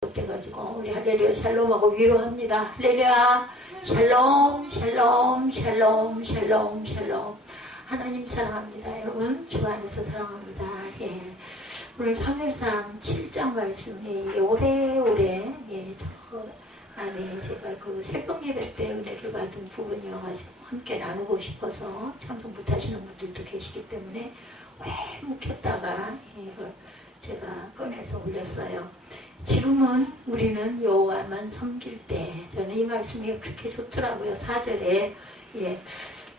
돼가지고 우리 할렐루야 샬롬하고 위로합니다. 할렐루야 샬롬 샬롬 샬롬 샬롬 샬롬. 하나님 사랑합니다. 여러분 주 안에서 사랑합니다. 예. 오늘 사무엘상 7장 말씀이 오래오래 저 안에 제가 그 새벽 예배 때 은혜를 받은 부분이어가지고 함께 나누고 싶어서 참석 못하시는 분들도 계시기 때문에 오래 묵혔다가 이걸 제가 꺼내서 올렸어요. 지금은 우리는 여호와만 섬길 때, 저는 이 말씀이 그렇게 좋더라고요. 4절에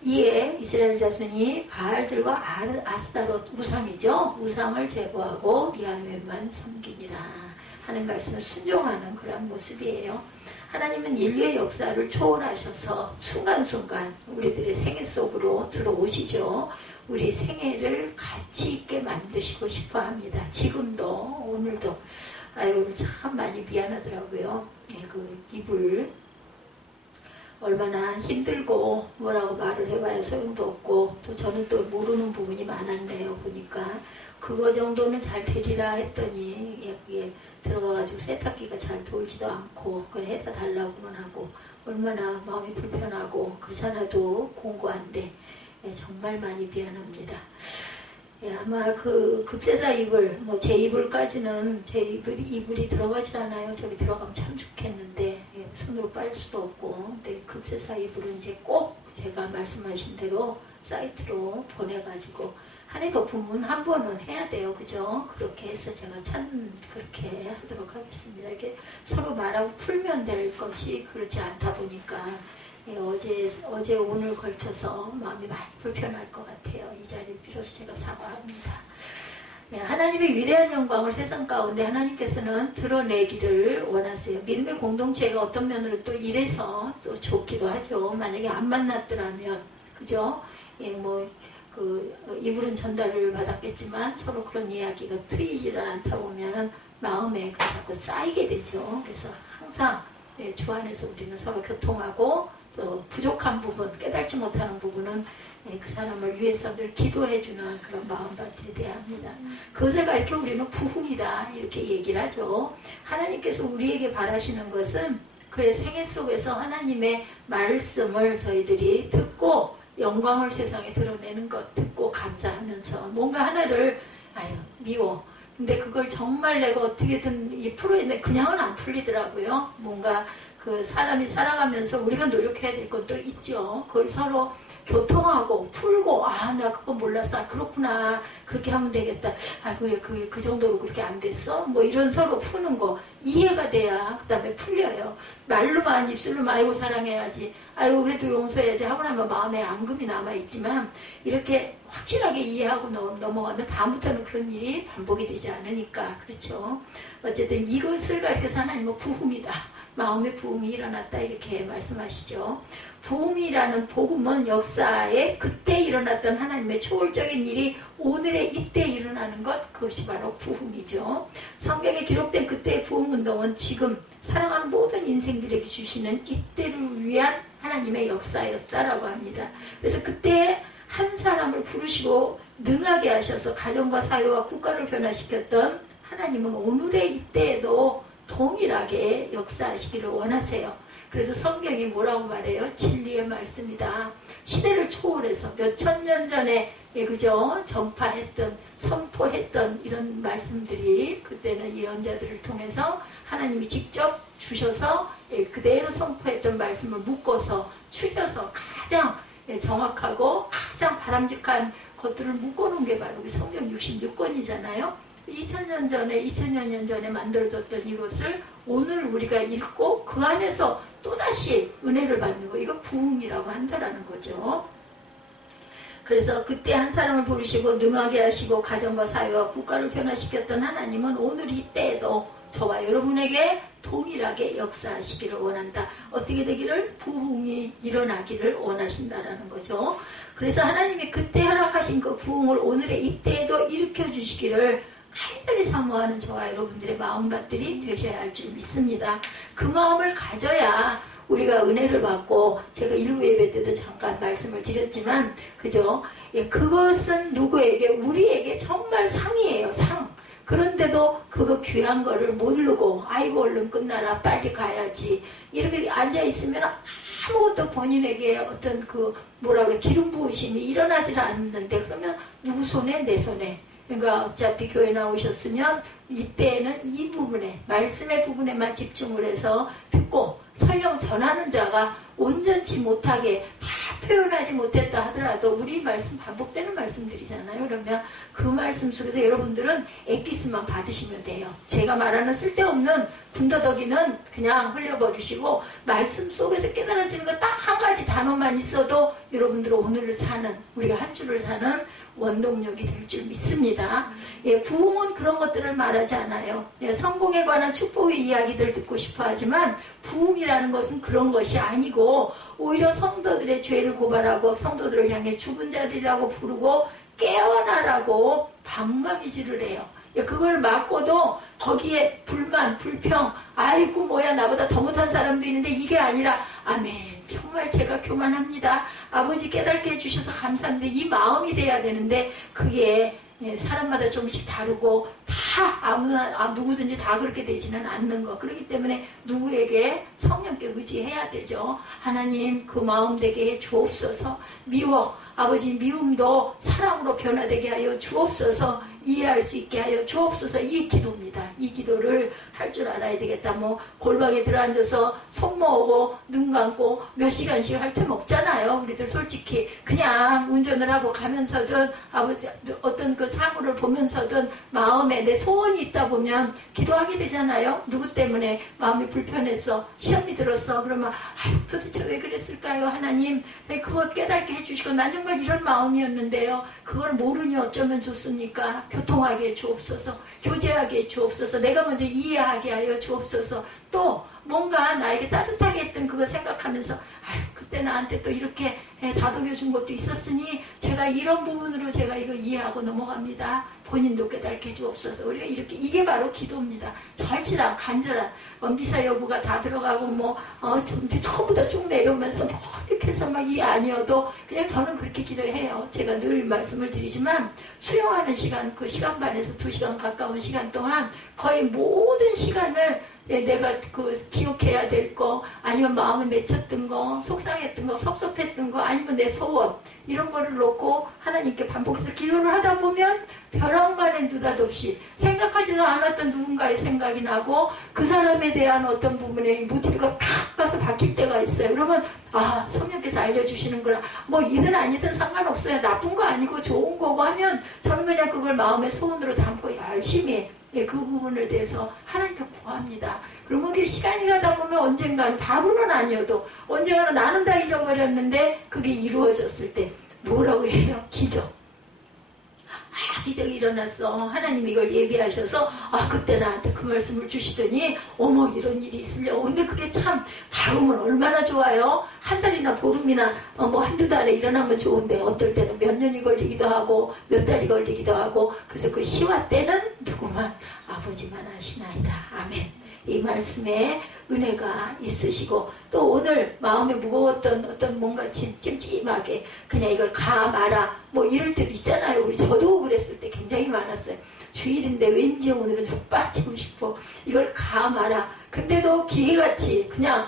이에 이스라엘 자손이 바알들과 아스타롯 우상이죠. 우상을 제거하고 야훼만 섬기니라 하는 말씀을 순종하는 그런 모습이에요. 하나님은 인류의 역사를 초월하셔서 순간순간 우리들의 생애 속으로 들어오시죠. 우리 생애를 가치 있게 만드시고 싶어 합니다. 지금도 오늘도 오늘 참 많이 미안하더라고요. 그 이불 얼마나 힘들고 뭐라고 말을 해봐야 소용도 없고 또 저는 또 모르는 부분이 많았네요. 보니까 그거 정도는 잘 되리라 했더니 들어가가지고 세탁기가 잘 돌지도 않고 그걸 해다 달라고는 하고 얼마나 마음이 불편하고 그렇잖아도 공고한데 정말 많이 미안합니다. 아마 그 급세사 이불, 제 이불까지는 제 이불이 들어가질 않아요. 저기 들어가면 참 좋겠는데 손으로 빨 수도 없고, 근데 급세사 이불은 이제 꼭 제가 말씀하신 대로 사이트로 보내가지고 한 해 덮으면 한 번은 해야 돼요, 그죠? 그렇게 해서 제가 참 그렇게 하도록 하겠습니다. 이렇게 서로 말하고 풀면 될 것이 그렇지 않다 보니까. 어제 오늘 걸쳐서 마음이 많이 불편할 것 같아요. 이 자리를 빌어서 제가 사과합니다. 하나님의 위대한 영광을 세상 가운데 하나님께서는 드러내기를 원하세요. 믿음의 공동체가 어떤 면으로 또 이래서 또 좋기도 하죠. 만약에 안 만났더라면, 그죠? 이불은 전달을 받았겠지만 서로 그런 이야기가 트이지를 않다 보면은 마음에 자꾸 쌓이게 되죠. 그래서 항상 주 안에서 우리는 서로 교통하고 또 부족한 부분, 깨달지 못하는 부분은 그 사람을 위해서 늘 기도해주는 그런 마음밭이 되어야 합니다. 그것을 가리켜 우리는 부흥이다 이렇게 얘기를 하죠. 하나님께서 우리에게 바라시는 것은 그의 생애 속에서 하나님의 말씀을 저희들이 듣고 영광을 세상에 드러내는 것 듣고 감사하면서 뭔가 하나를 미워. 근데 그걸 정말 내가 어떻게든 풀어야 그냥은 안 풀리더라고요. 뭔가 그 사람이 살아가면서 우리가 노력해야 될 것도 있죠. 그걸 서로 교통하고 풀고 나 그거 몰랐어. 그렇구나. 그렇게 하면 되겠다. 그 정도로 그렇게 안 됐어? 이런 서로 푸는 거 이해가 돼야 그 다음에 풀려요. 말로만 입술로만 아이고 사랑해야지. 아이고 그래도 용서해야지 하고 나면 마음에 앙금이 남아있지만 이렇게 확실하게 이해하고 넘어가면 다음부터는 그런 일이 반복이 되지 않으니까. 그렇죠. 어쨌든 이것을 가리켜서 하나님은 부흥이다. 마음의 부흥이 일어났다 이렇게 말씀하시죠. 부흥이라는 복음은 역사에 그때 일어났던 하나님의 초월적인 일이 오늘의 이때 일어나는 것, 그것이 바로 부흥이죠. 성경에 기록된 그때의 부흥운동은 지금 사랑하는 모든 인생들에게 주시는 이때를 위한 하나님의 역사였다라고 합니다. 그래서 그때 한 사람을 부르시고 능하게 하셔서 가정과 사회와 국가를 변화시켰던 하나님은 오늘의 이때에도 동일하게 역사하시기를 원하세요. 그래서 성경이 뭐라고 말해요? 진리의 말씀이다. 시대를 초월해서 몇천 년 전에 그죠? 전파했던 선포했던 이런 말씀들이 그때는 예언자들을 통해서 하나님이 직접 주셔서 그대로 선포했던 말씀을 묶어서 추려서 가장 정확하고 가장 바람직한 것들을 묶어놓은 게 바로 성경 66권이잖아요. 2000년 전에 만들어졌던 이것을 오늘 우리가 읽고 그 안에서 또다시 은혜를 받는 거, 이거 부흥이라고 한다라는 거죠. 그래서 그때 한 사람을 부르시고 능하게 하시고 가정과 사회와 국가를 변화시켰던 하나님은 오늘 이때에도 저와 여러분에게 동일하게 역사하시기를 원한다. 어떻게 되기를? 부흥이 일어나기를 원하신다라는 거죠. 그래서 하나님이 그때 허락하신 그 부흥을 오늘의 이때에도 일으켜 주시기를 간절히 사모하는 저와 여러분들의 마음밭들이 되셔야 할 줄 믿습니다. 그 마음을 가져야 우리가 은혜를 받고, 제가 일부 예배 때도 잠깐 말씀을 드렸지만, 그죠? 그것은 누구에게? 우리에게 정말 상이에요, 상. 그런데도 그거 귀한 거를 모르고 아이고 얼른 끝나라 빨리 가야지 이렇게 앉아 있으면 아무것도 본인에게 어떤 그 뭐라 그래 기름 부으심이 일어나질 않는데 그러면 누구 손에? 내 손에. 그러니까 어차피 교회 나오셨으면 이때에는 이 부분에 말씀의 부분에만 집중을 해서 듣고 설령 전하는 자가 온전치 못하게 다 표현하지 못했다 하더라도 우리 말씀 반복되는 말씀들이잖아요. 그러면 그 말씀 속에서 여러분들은 엑기스만 받으시면 돼요. 제가 말하는 쓸데없는 군더더기는 그냥 흘려버리시고 말씀 속에서 깨달아지는 거 딱 한 가지 단어만 있어도 여러분들은 오늘을 사는 우리가 한 주를 사는 원동력이 될 줄 믿습니다. 예, 부흥은 그런 것들을 말하지 않아요. 예, 성공에 관한 축복의 이야기들 듣고 싶어 하지만 부흥이라는 것은 그런 것이 아니고 오히려 성도들의 죄를 고발하고 성도들을 향해 죽은 자들이라고 부르고 깨어나라고 방망이질을 해요. 예, 그걸 막고도 거기에 불만, 불평, 아이고 뭐야 나보다 더 못한 사람도 있는데 이게 아니라 아멘 정말 제가 교만합니다. 아버지 깨닫게 해주셔서 감사합니다. 이 마음이 돼야 되는데 그게 사람마다 조금씩 다르고 다 아무나 누구든지 다 그렇게 되지는 않는 거. 그렇기 때문에 누구에게 성령께 의지해야 되죠. 하나님 그 마음 되게 해 주옵소서. 미워 아버지 미움도 사랑으로 변화되게 하여 주옵소서. 이해할 수 있게 하여 주옵소서. 이 기도입니다. 이 기도를 할 줄 알아야 되겠다. 뭐 골방에 들어앉아서 손 모으고 눈 감고 몇 시간씩 할 틈 없잖아요. 우리들 솔직히 그냥 운전을 하고 가면서든 아버지 어떤 그 사물을 보면서든 마음에 내 소원이 있다 보면 기도하게 되잖아요. 누구 때문에 마음이 불편했어. 시험이 들었어. 그러면 아유 도대체 왜 그랬을까요? 하나님 그것 깨닫게 해주시고 난 정말 이런 마음이었는데요. 그걸 모르니 어쩌면 좋습니까? 교통하게 해 주옵소서. 교제하게 해 주옵소서. 내가 먼저 이해하게 하여 주옵소서. 또 뭔가 나에게 따뜻하게 했던 그거 생각하면서 아유 그때 나한테 또 이렇게 다독여 준 것도 있었으니 제가 이런 부분으로 제가 이거 이해하고 넘어갑니다. 본인도 깨닫게 해 주옵소서. 우리가 이렇게 이게 바로 기도입니다. 절실한 간절한 미사 여부가 다 들어가고 뭐 처음부터 쭉 내려오면서 뭐 이렇게 해서 막 이 아니어도 그냥 저는 그렇게 기도해요. 제가 늘 말씀을 드리지만 수용하는 시간 그 시간 반에서 2시간 가까운 시간 동안 거의 모든 시간을 내가 그 기억해야 될 거 아니면 마음에 맺혔던 거 속상했던 거 섭섭했던 거 아니면 내 소원 이런 거를 놓고 하나님께 반복해서 기도를 하다 보면 벼랑간에 느닷없이 생각하지도 않았던 누군가의 생각이 나고 그 사람에 대한 어떤 부분에 모티브가 탁 가서 바뀔 때가 있어요. 그러면 아 성령께서 알려주시는 거라 뭐 이든 아니든 상관없어요. 나쁜 거 아니고 좋은 거고 하면 저는 그냥 그걸 마음의 소원으로 담고 열심히 그 부분에 대해서 하나님께 구합니다. 그러면 그 시간이 가다 보면 언젠가는 바로는 아니어도 언젠가는 나는 다 잊어버렸는데 그게 이루어졌을 때 뭐라고 해요? 기적. 기적이 일어났어. 하나님 이걸 예비하셔서 그때 나한테 그 말씀을 주시더니 어머 이런 일이 있으려고. 근데 그게 참 바로면 얼마나 좋아요. 한 달이나 보름이나 뭐 한두 달에 일어나면 좋은데 어떨 때는 몇 년이 걸리기도 하고 몇 달이 걸리기도 하고 그래서 그 시와 때는 누구만 아버지만 하시나이다. 아멘. 이 말씀에 은혜가 있으시고 또 오늘 마음에 무거웠던 어떤 뭔가 찜찜하게 그냥 이걸 가 마라 뭐 이럴 때도 있잖아요. 우리 저도 그랬을 때 굉장히 많았어요. 주일인데 왠지 오늘은 좀 빠지고 싶어. 이걸 가 마라. 근데도 기계같이 그냥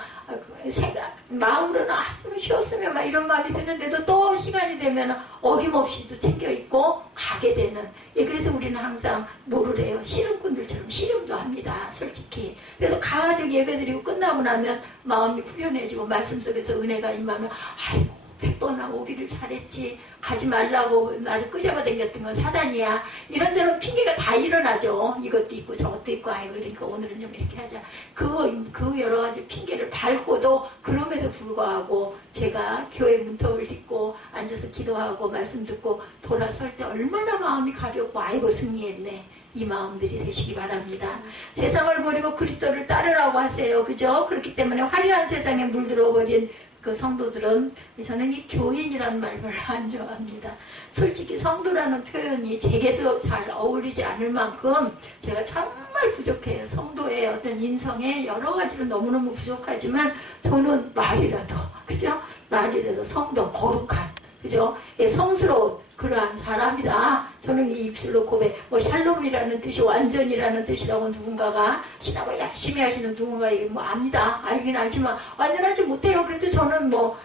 생각 마음으로는 좀 쉬었으면 막 이런 마음이 드는데도 또 시간이 되면 어김없이 또 챙겨 있고 가게 되는. 그래서 우리는 항상 뭐를 해요? 씨름꾼들처럼 씨름도 합니다. 솔직히. 그래서 가가지고 예배드리고 끝나고 나면 마음이 후련해지고 말씀 속에서 은혜가 임하면 아이고 100번 오기를 잘했지. 가지 말라고 나를 끄잡아 당겼던 건 사단이야. 이런저런 핑계가 다 일어나죠. 이것도 있고 저것도 있고 아이고 그러니까 오늘은 좀 이렇게 하자. 그 여러 가지 핑계를 밟고도 그럼에도 불구하고 제가 교회 문턱을 딛고 앉아서 기도하고 말씀 듣고 돌아설 때 얼마나 마음이 가볍고 아이고 승리했네. 이 마음들이 되시기 바랍니다. 세상을 버리고 그리스도를 따르라고 하세요. 그죠? 그렇기 때문에 화려한 세상에 물들어버린 그 성도들은 저는 이 교인이라는 말 별로 안 좋아합니다. 솔직히 성도라는 표현이 제게도 잘 어울리지 않을 만큼 제가 정말 부족해요. 성도의 어떤 인성에 여러 가지로 너무너무 부족하지만 저는 말이라도 그죠? 말이라도 성도 거룩한 그죠? 예, 성스러운 그러한 사람이다. 저는 이 입술로 고백, 뭐 샬롬이라는 뜻이 완전이라는 뜻이라고 누군가가 신학을 열심히 하시는 누군가에게 뭐 압니다. 알긴 알지만 완전하지 못해요. 그래도 저는 뭐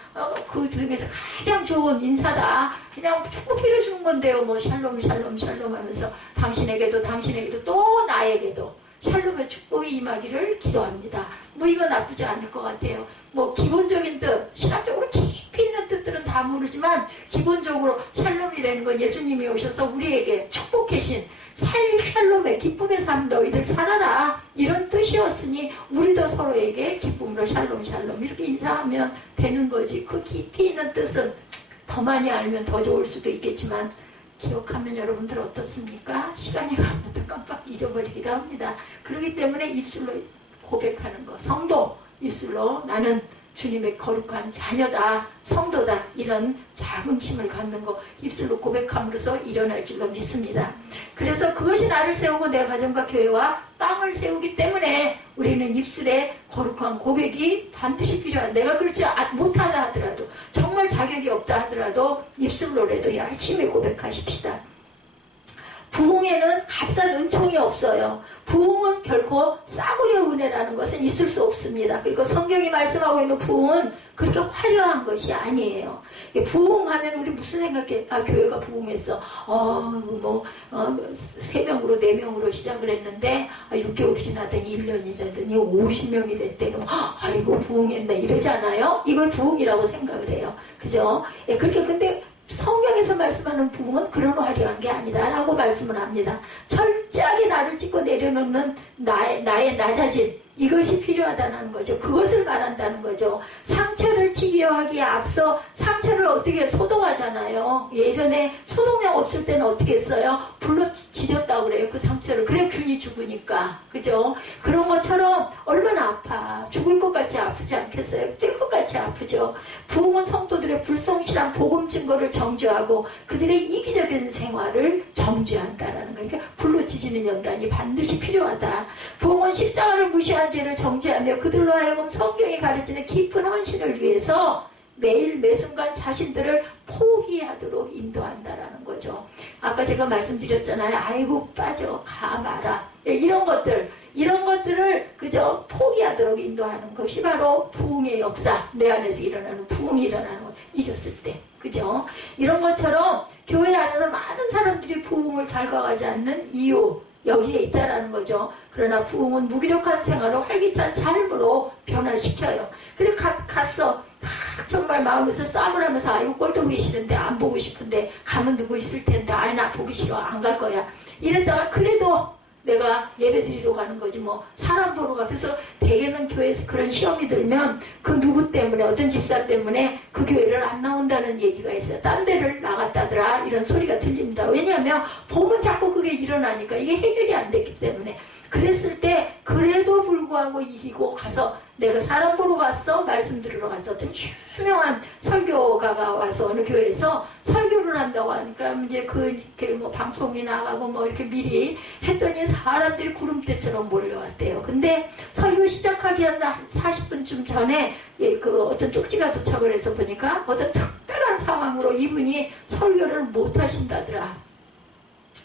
그 중에서 가장 좋은 인사다. 그냥 축복 빌어주는 건데요. 뭐 샬롬 샬롬 샬롬 하면서 당신에게도 또 나에게도 샬롬의 축복이 임하기를 기도합니다. 뭐 이거 나쁘지 않을 것 같아요. 뭐 기본적인 뜻, 신학적으로 깊이 있는 뜻들은 다 모르지만 기본적으로 샬롬이라는 건 예수님이 오셔서 우리에게 축복하신 샬롬의 기쁨의 삶 너희들 살아라 이런 뜻이었으니 우리도 서로에게 기쁨으로 샬롬 샬롬 이렇게 인사하면 되는 거지. 그 깊이 있는 뜻은 더 많이 알면 더 좋을 수도 있겠지만 기억하면 여러분들 어떻습니까? 시간이 가면 또 깜빡 잊어버리기도 합니다. 그렇기 때문에 입술로 고백하는 거, 성도 입술로 나는 주님의 거룩한 자녀다, 성도다 이런 자긍심을 갖는 거 입술로 고백함으로써 일어날 줄로 믿습니다. 그래서 그것이 나를 세우고 내 가정과 교회와 땅을 세우기 때문에 우리는 입술에 거룩한 고백이 반드시 필요하다. 내가 그렇지 못하다 하더라도 정말 자격이 없다 하더라도 입술로라도 열심히 고백하십시다. 부흥에는 값싼 은총이 없어요. 부흥은 결코 싸구려 은혜라는 것은 있을 수 없습니다. 그리고 성경이 말씀하고 있는 부흥은 그렇게 화려한 것이 아니에요. 부흥하면 우리 무슨 생각해? 아, 교회가 부흥했어. 3명으로 4명으로 시작을 했는데 6개월이 지나더니 1년이 지나더니 50명이 됐대요. 아이고 부흥했네 이러지 않아요? 이걸 부흥이라고 생각을 해요. 그죠? 예, 그렇게 근데 성경에서 말씀하는 부흥은 그런 화려한 게 아니다라고 말씀을 합니다. 철저하게 나를 찢고 내려놓는 나의 낮아짐 이것이 필요하다는 거죠. 그것을 말한다는 거죠. 상처를 치료하기에 앞서 상처를 어떻게 소독하잖아요. 예전에 소독약 없을 때는 어떻게 했어요? 불로 지졌다고 그래요. 그 상처를. 그래 균이 죽으니까. 그죠? 그런 것처럼 얼마나 아파. 죽을 것 같이 아프지 않겠어요? 뛸 것 같이 아프죠. 부흥은 성도들의 불성실한 복음 증거를 정죄하고 그들의 이기적인 생활을 정죄한다라는 거예요. 그러니까 불로 지지는 연단이 반드시 필요하다. 부흥은 십자가를 무시한 죄를 정죄하며 그들로 하여금 성경이 가르치는 깊은 헌신을 위해서 매일 매순간 자신들을 포기하도록 인도한다라는 거죠. 아까 제가 말씀드렸잖아요. 아이고 빠져 가 마라 이런 것들을 그저 포기하도록 인도하는 것이 바로 부흥의 역사. 내 안에서 일어나는 부흥이 일어나는 것. 이겼을 때 그죠? 이런 것처럼 교회 안에서 많은 사람들이 부흥을 닮아가지 않는 이유 여기에 있다라는 거죠. 그러나 부흥은 무기력한 생활을 활기찬 삶으로 변화시켜요. 그래 갔어. 정말 마음에서 싸움을 하면서 아이고 꼴도 보기 싫은데 안 보고 싶은데 가면 누구 있을 텐데 아이 나 보기 싫어 안 갈 거야. 이랬다가 그래도 내가 예배 드리러 가는 거지 뭐 사람 보러 가. 그래서 대개는 교회에서 그런 시험이 들면 그 누구 때문에 어떤 집사 때문에 그 교회를 안 나온다는 얘기가 있어요. 딴 데를 나갔다더라 이런 소리가 들립니다. 왜냐하면 보면 자꾸 그게 일어나니까 이게 해결이 안 됐기 때문에. 그랬을 때 그래도 불구하고 이기고 가서 내가 사람 보러 갔어 말씀 들으러 갔어. 어떤 유명한 설교가가 와서 어느 교회에서 설교를 한다고 하니까 이제 뭐 방송이 나가고 뭐 이렇게 미리 했더니 사람들이 구름대처럼 몰려왔대요. 근데 설교 시작하기 한 40분쯤 전에 그 어떤 쪽지가 도착을 해서 보니까 어떤 특별한 상황으로 이분이 설교를 못 하신다더라.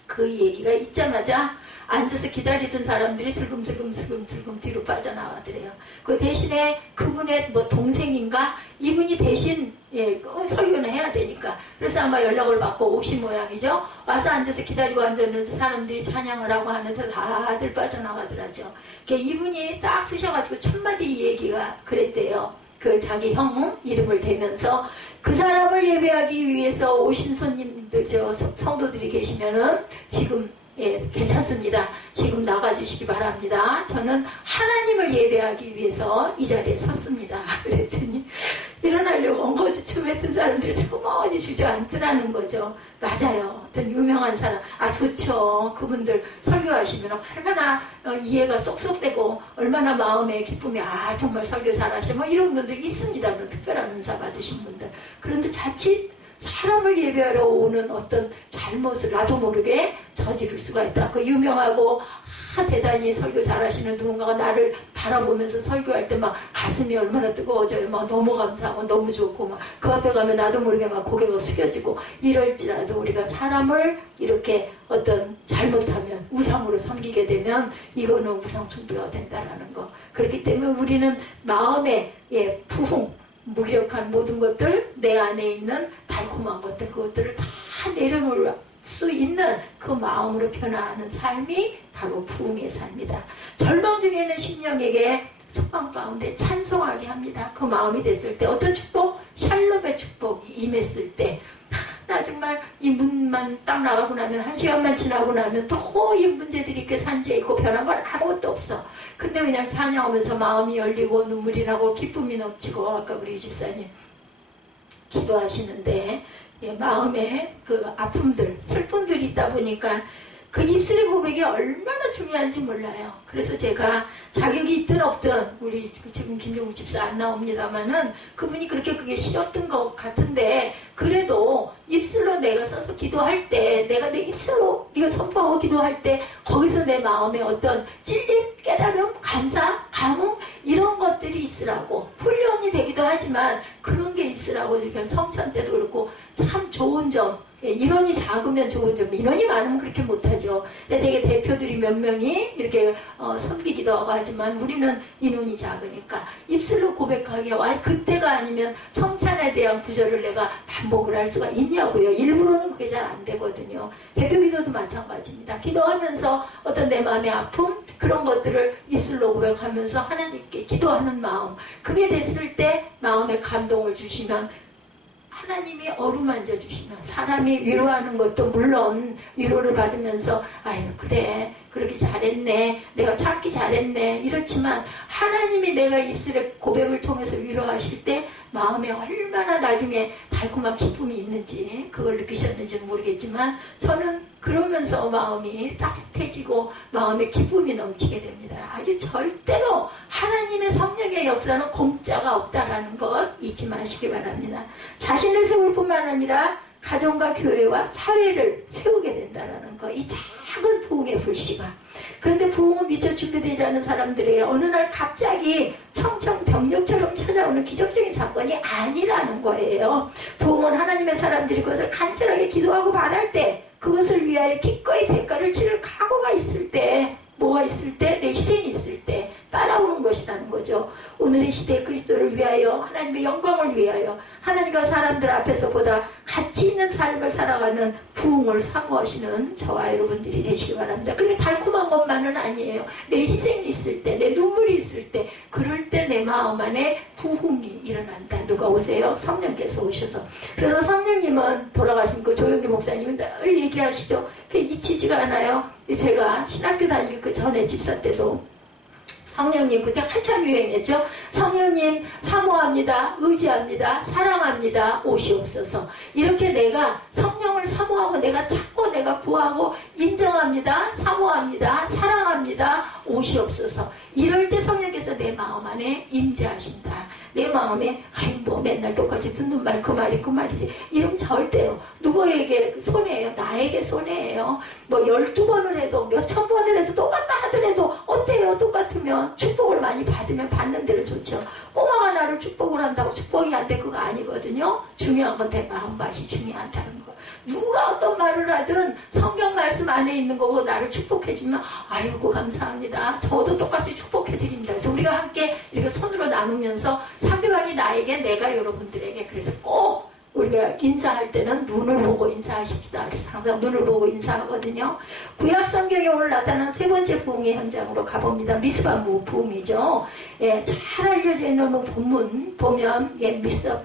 그 얘기가 있자마자 앉아서 기다리던 사람들이 슬금슬금 뒤로 빠져나와더래요. 그 대신에 그분의 뭐 동생인가 이분이 대신 설교는 해야 되니까 그래서 아마 연락을 받고 오신 모양이죠. 와서 앉아서 기다리고 앉았는데 사람들이 찬양을 하고 하는데 다들 빠져나가더라죠. 이분이 딱 쓰셔가지고 첫마디 얘기가 그랬대요. 그 자기 형 이름을 대면서 그 사람을 예배하기 위해서 오신 손님들 성도들이 계시면은 지금 괜찮습니다. 지금 나가주시기 바랍니다. 저는 하나님을 예배하기 위해서 이 자리에 섰습니다. 그랬더니 일어나려고 엉거주춤 했던 사람들이 서머니 주저앉더라는 거죠. 맞아요. 어떤 유명한 사람 좋죠. 그분들 설교하시면 얼마나 이해가 쏙쏙 되고 얼마나 마음에 기쁨이 정말 설교 잘하시고 뭐 이런 분들 있습니다. 특별한 은사 받으신 분들. 그런데 자칫 사람을 예배하러 오는 어떤 잘못을 나도 모르게 저지를 수가 있다. 그 유명하고 대단히 설교 잘하시는 누군가가 나를 바라보면서 설교할 때 막 가슴이 얼마나 뜨거워져요. 막 너무 감사하고 너무 좋고 막 그 앞에 가면 나도 모르게 막 고개가 숙여지고 이럴지라도 우리가 사람을 이렇게 어떤 잘못하면 우상으로 섬기게 되면 이거는 우상 숭배가 된다라는 거. 그렇기 때문에 우리는 마음의 부흥, 무기력한 모든 것들, 내 안에 있는 달콤한 것들, 그것들을 다 내려놓을 수 있는 그 마음으로 변화하는 삶이 바로 부흥의 삶이다. 절망 중에는 심령에게 소망 가운데 찬송하게 합니다. 그 마음이 됐을 때 어떤 축복? 샬롬의 축복이 임했을 때 나 정말 이 문만 딱 나가고 나면 1시간만 지나고 나면 또 이 문제들이 이렇게 산재해 있고 변한 건 아무것도 없어. 근데 그냥 찬양하면서 마음이 열리고 눈물이 나고 기쁨이 넘치고 아까 우리 집사님 기도하시는데 마음에 그 아픔들, 슬픔들이 있다 보니까 그 입술의 고백이 얼마나 중요한지 몰라요. 그래서 제가 자격이 있든 없든 우리 지금 김종국 집사 안 나옵니다만은 그분이 그렇게 그게 싫었던 것 같은데 그래도 입술로 내가 서서 기도할 때 내가 내 입술로 네가 선포하고 기도할 때 거기서 내 마음에 어떤 찔림, 깨달음, 감사, 감흥 이런 것들이 있으라고 훈련이 되기도 하지만 그런 게 있으라고 이렇게 성찬 때도 그렇고 참 좋은 점 인원이 작으면 좋은 점, 인원이 많으면 그렇게 못하죠. 근데 되게 대표들이 몇 명이 이렇게 섬기기도 하고 하지만 우리는 인원이 작으니까 입술로 고백하게 그때가 아니면 성찬에 대한 구절을 내가 반복을 할 수가 있냐고요. 일부러는 그게 잘 안 되거든요. 대표 기도도 마찬가지입니다. 기도하면서 어떤 내 마음의 아픔 그런 것들을 입술로 고백하면서 하나님께 기도하는 마음 그게 됐을 때 마음에 감동을 주시면 하나님이 어루만져 주시면 사람이 위로하는 것도 물론 위로를 받으면서 아유 그래 그렇게 잘했네 내가 참기 잘했네 이렇지만 하나님이 내가 입술의 고백을 통해서 위로하실 때 마음에 얼마나 나중에 달콤한 기쁨이 있는지 그걸 느끼셨는지는 모르겠지만 저는 그러면서 마음이 따뜻해지고 마음에 기쁨이 넘치게 됩니다. 아주 절대로 하나님의 성령의 역사는 공짜가 없다라는 것 잊지 마시기 바랍니다. 자신을 세울 뿐만 아니라 가정과 교회와 사회를 세우게 된다는 것. 이 작은 부흥의 불씨가. 그런데 부흥은 미처 준비되지 않은 사람들의 어느 날 갑자기 청천벽력처럼 찾아오는 기적적인 사건이 아니라는 거예요. 부흥은 하나님의 사람들이 그것을 간절하게 기도하고 바랄 때 그것을 위하여 기꺼이 대가를 치를 각오가 있을 때 뭐가 있을 때? 내 희생이 있을 때 따라오는 것이라는 거죠. 오늘의 시대에 그리스도를 위하여 하나님의 영광을 위하여 하나님과 사람들 앞에서 보다 가치 있는 삶을 살아가는 부흥을 사모하시는 저와 여러분들이 되시기 바랍니다. 그렇게 달콤한 것만은 아니에요. 내 희생이 있을 때, 내 눈물이 있을 때 그럴 때 내 마음 안에 부흥이 일어난다. 누가 오세요? 성령께서 오셔서. 그래서 성령님은 돌아가신 그 조영기 목사님은 늘 얘기하시죠. 그게 잊히지가 않아요. 제가 신학교 다니기 그 전에 집사 때도 성령님 그때 한참 유행했죠. 성령님 사모합니다. 의지합니다. 사랑합니다. 오시옵소서. 이렇게 내가 성령을 사모하고 내가 찾고 내가 구하고 인정합니다. 사모합니다. 사랑합니다. 오시옵소서. 이럴 때 성령께서 내 마음 안에 임재하신다. 내 마음에 아이 뭐 맨날 똑같이 듣는 말 그 말이 그 말이지 이러면 절대로 누구에게 손해예요? 나에게 손해예요. 뭐 12번을 해도 몇천 번을 해도 똑같다 하더라도 어때요? 똑같으면 축복을 많이 받으면 받는 대로 좋죠. 꼬마가 나를 축복을 한다고 축복이 안 돼 그거 아니거든요. 중요한 건 내 마음밭이 중요하다는 거. 누가 어떤 말을 하든 성경 말씀 안에 있는 거고 나를 축복해주면 아이고 감사합니다. 저도 똑같이 축복해드립니다. 그래서 우리가 함께 이렇게 손으로 나누면서 상대방이 나에게 내가 여러분들에게 그래서 꼭 우리가 인사할 때는 눈을 보고 인사하십시다. 그래서 항상 눈을 보고 인사하거든요. 구약 성경에 오늘 나타난 세 번째 부흥의 현장으로 가봅니다. 미스바 부흥이죠. 예, 잘 알려져 있는 본문 보면 예,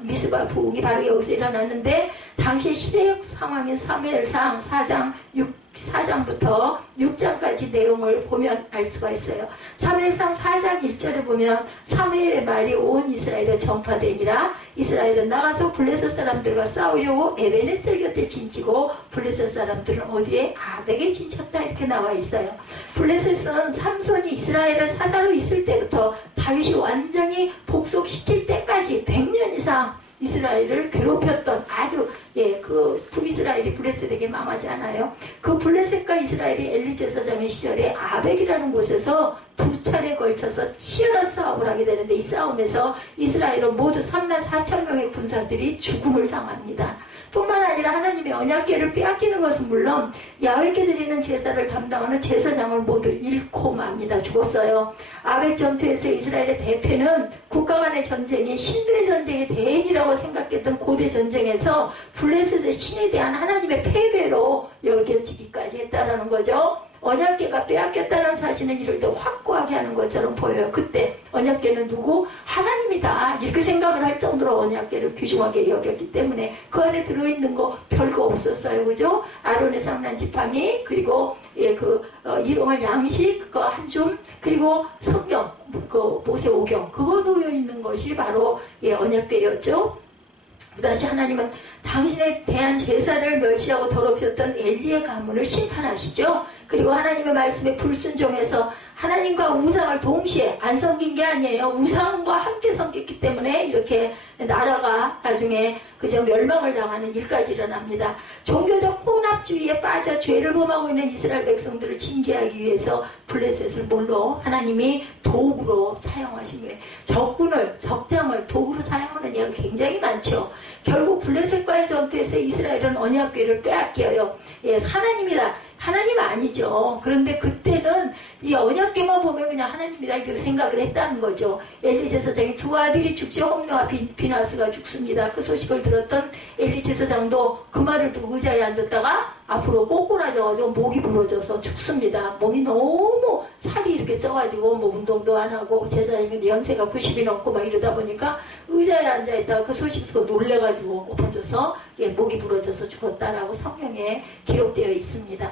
미스바 부흥이 바로 여기서 일어났는데 당시 시대적 상황인 사무엘상 4장부터 6장까지 내용을 보면 알 수가 있어요. 사무엘상 4장 1절에 보면 사무엘의 말이 온 이스라엘에 전파되니라. 이스라엘은 나가서 블레셋 사람들과 싸우려고 에베네셀 곁에 진치고 블레셋 사람들은 어디에? 아벡에 진쳤다 이렇게 나와 있어요. 블레셋은 삼손이 이스라엘을 사사로 있을 때부터 다윗이 완전히 복속시킬 때까지 100년 이상 이스라엘을 괴롭혔던 아주 그 북이스라엘이 블레셋에게 망하지 않아요. 그 블레셋과 이스라엘이 엘리 제사장의 시절에 아벡이라는 곳에서 두 차례에 걸쳐서 치열한 싸움을 하게 되는데 이 싸움에서 이스라엘은 모두 34,000명의 군사들이 죽음을 당합니다. 뿐만 아니라 하나님의 언약궤를 빼앗기는 것은 물론 야훼께 드리는 제사를 담당하는 제사장을 모두 잃고 맙니다. 죽었어요. 아벡 전투에서 이스라엘의 대패는 국가 간의 전쟁이 신들의 전쟁의 대행이라고 생각했던 고대 전쟁에서 블레셋의 신에 대한 하나님의 패배로 여겨지기까지 했다라는 거죠. 언약궤가 빼앗겼다는 사실은 이를 더 확고하게 하는 것처럼 보여요. 그때 언약궤는 누구? 하나님이다. 이렇게 생각을 할 정도로 언약궤를 귀중하게 여겼기 때문에 그 안에 들어있는 거 별거 없었어요. 그죠? 아론의 상난 지팡이, 그리고 일용할 양식, 그 한 줌, 그리고 성경, 그 모세 오경, 그거 놓여있는 것이 바로 언약궤였죠. 다시 하나님은 당신에 대한 제사를 멸시하고 더럽혔던 엘리의 가문을 심판하시죠. 그리고 하나님의 말씀에 불순종해서 하나님과 우상을 동시에 안 섬긴 게 아니에요. 우상과 함께 섬겼기 때문에 이렇게 나라가 나중에 그저 멸망을 당하는 일까지 일어납니다. 종교적 혼합주의에 빠져 죄를 범하고 있는 이스라엘 백성들을 징계하기 위해서 블레셋을 뭘로 하나님이 도구로 사용하신 거예요. 적장을 도구로 사용하는 예가 굉장히 많죠. 결국 블레셋과의 전투에서 이스라엘은 언약궤를 빼앗겨요. 하나님이다. 하나님 아니죠. 그런데 그때는 이 언약궤만 보면 그냥 하나님이다 이렇게 생각을 했다는 거죠. 엘리 제사장의 두 아들이 죽죠. 홈노와 비나스가 죽습니다. 그 소식을 들었던 엘리 제사장도 그 말을 두고 의자에 앉았다가 앞으로 꼬꾸라져가지고 목이 부러져서 죽습니다. 몸이 너무 살이 이렇게 쪄가지고 뭐 운동도 안 하고 제사장이 연세가 90이 넘고 막 이러다 보니까 의자에 앉아있다가 그 소식 듣고 놀래가지고 엎어져서 목이 부러져서 죽었다라고 성경에 기록되어 있습니다.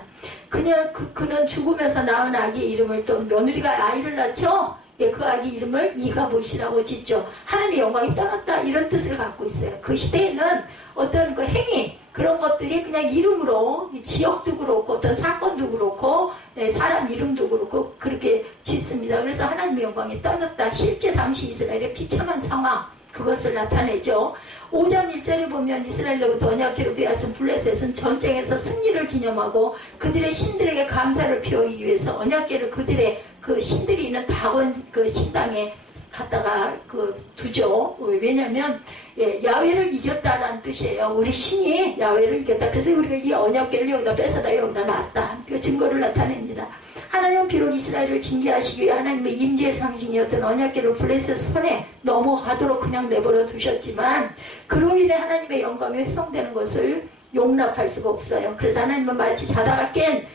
그는 죽으면서 낳은 아기의 이름을 또 며느리가 아이를 낳죠. 그 아기 이름을 이가봇이라고 짓죠. 하나님의 영광이 떠났다 이런 뜻을 갖고 있어요. 그 시대에는 어떤 그 행위 그런 것들이 그냥 이름으로 지역도 그렇고 어떤 사건도 그렇고 사람 이름도 그렇고 그렇게 짓습니다. 그래서 하나님의 영광이 떠났다. 실제 당시 이스라엘의 비참한 상황 그것을 나타내죠. 5장 1절에 보면 이스라엘로부터 언약궤를 빼앗은 블레셋은 전쟁에서 승리를 기념하고 그들의 신들에게 감사를 표하기 위해서 언약궤를 그들의 그 신들이 있는 다곤 그 신당에 갖다가 두죠. 왜냐하면 야훼를 이겼다라는 뜻이에요. 우리 신이 야훼를 이겼다. 그래서 우리가 이 언약궤를 여기다 뺏어다 여기다 놨다. 그 증거를 나타냅니다. 하나님은 비록 이스라엘을 징계하시기 위해 하나님의 임재의 상징이었던 언약궤를 블레셋 손에 넘어가도록 그냥 내버려 두셨지만 그로 인해 하나님의 영광이 훼손되는 것을 용납할 수가 없어요. 그래서 하나님은 마치 자다가 깬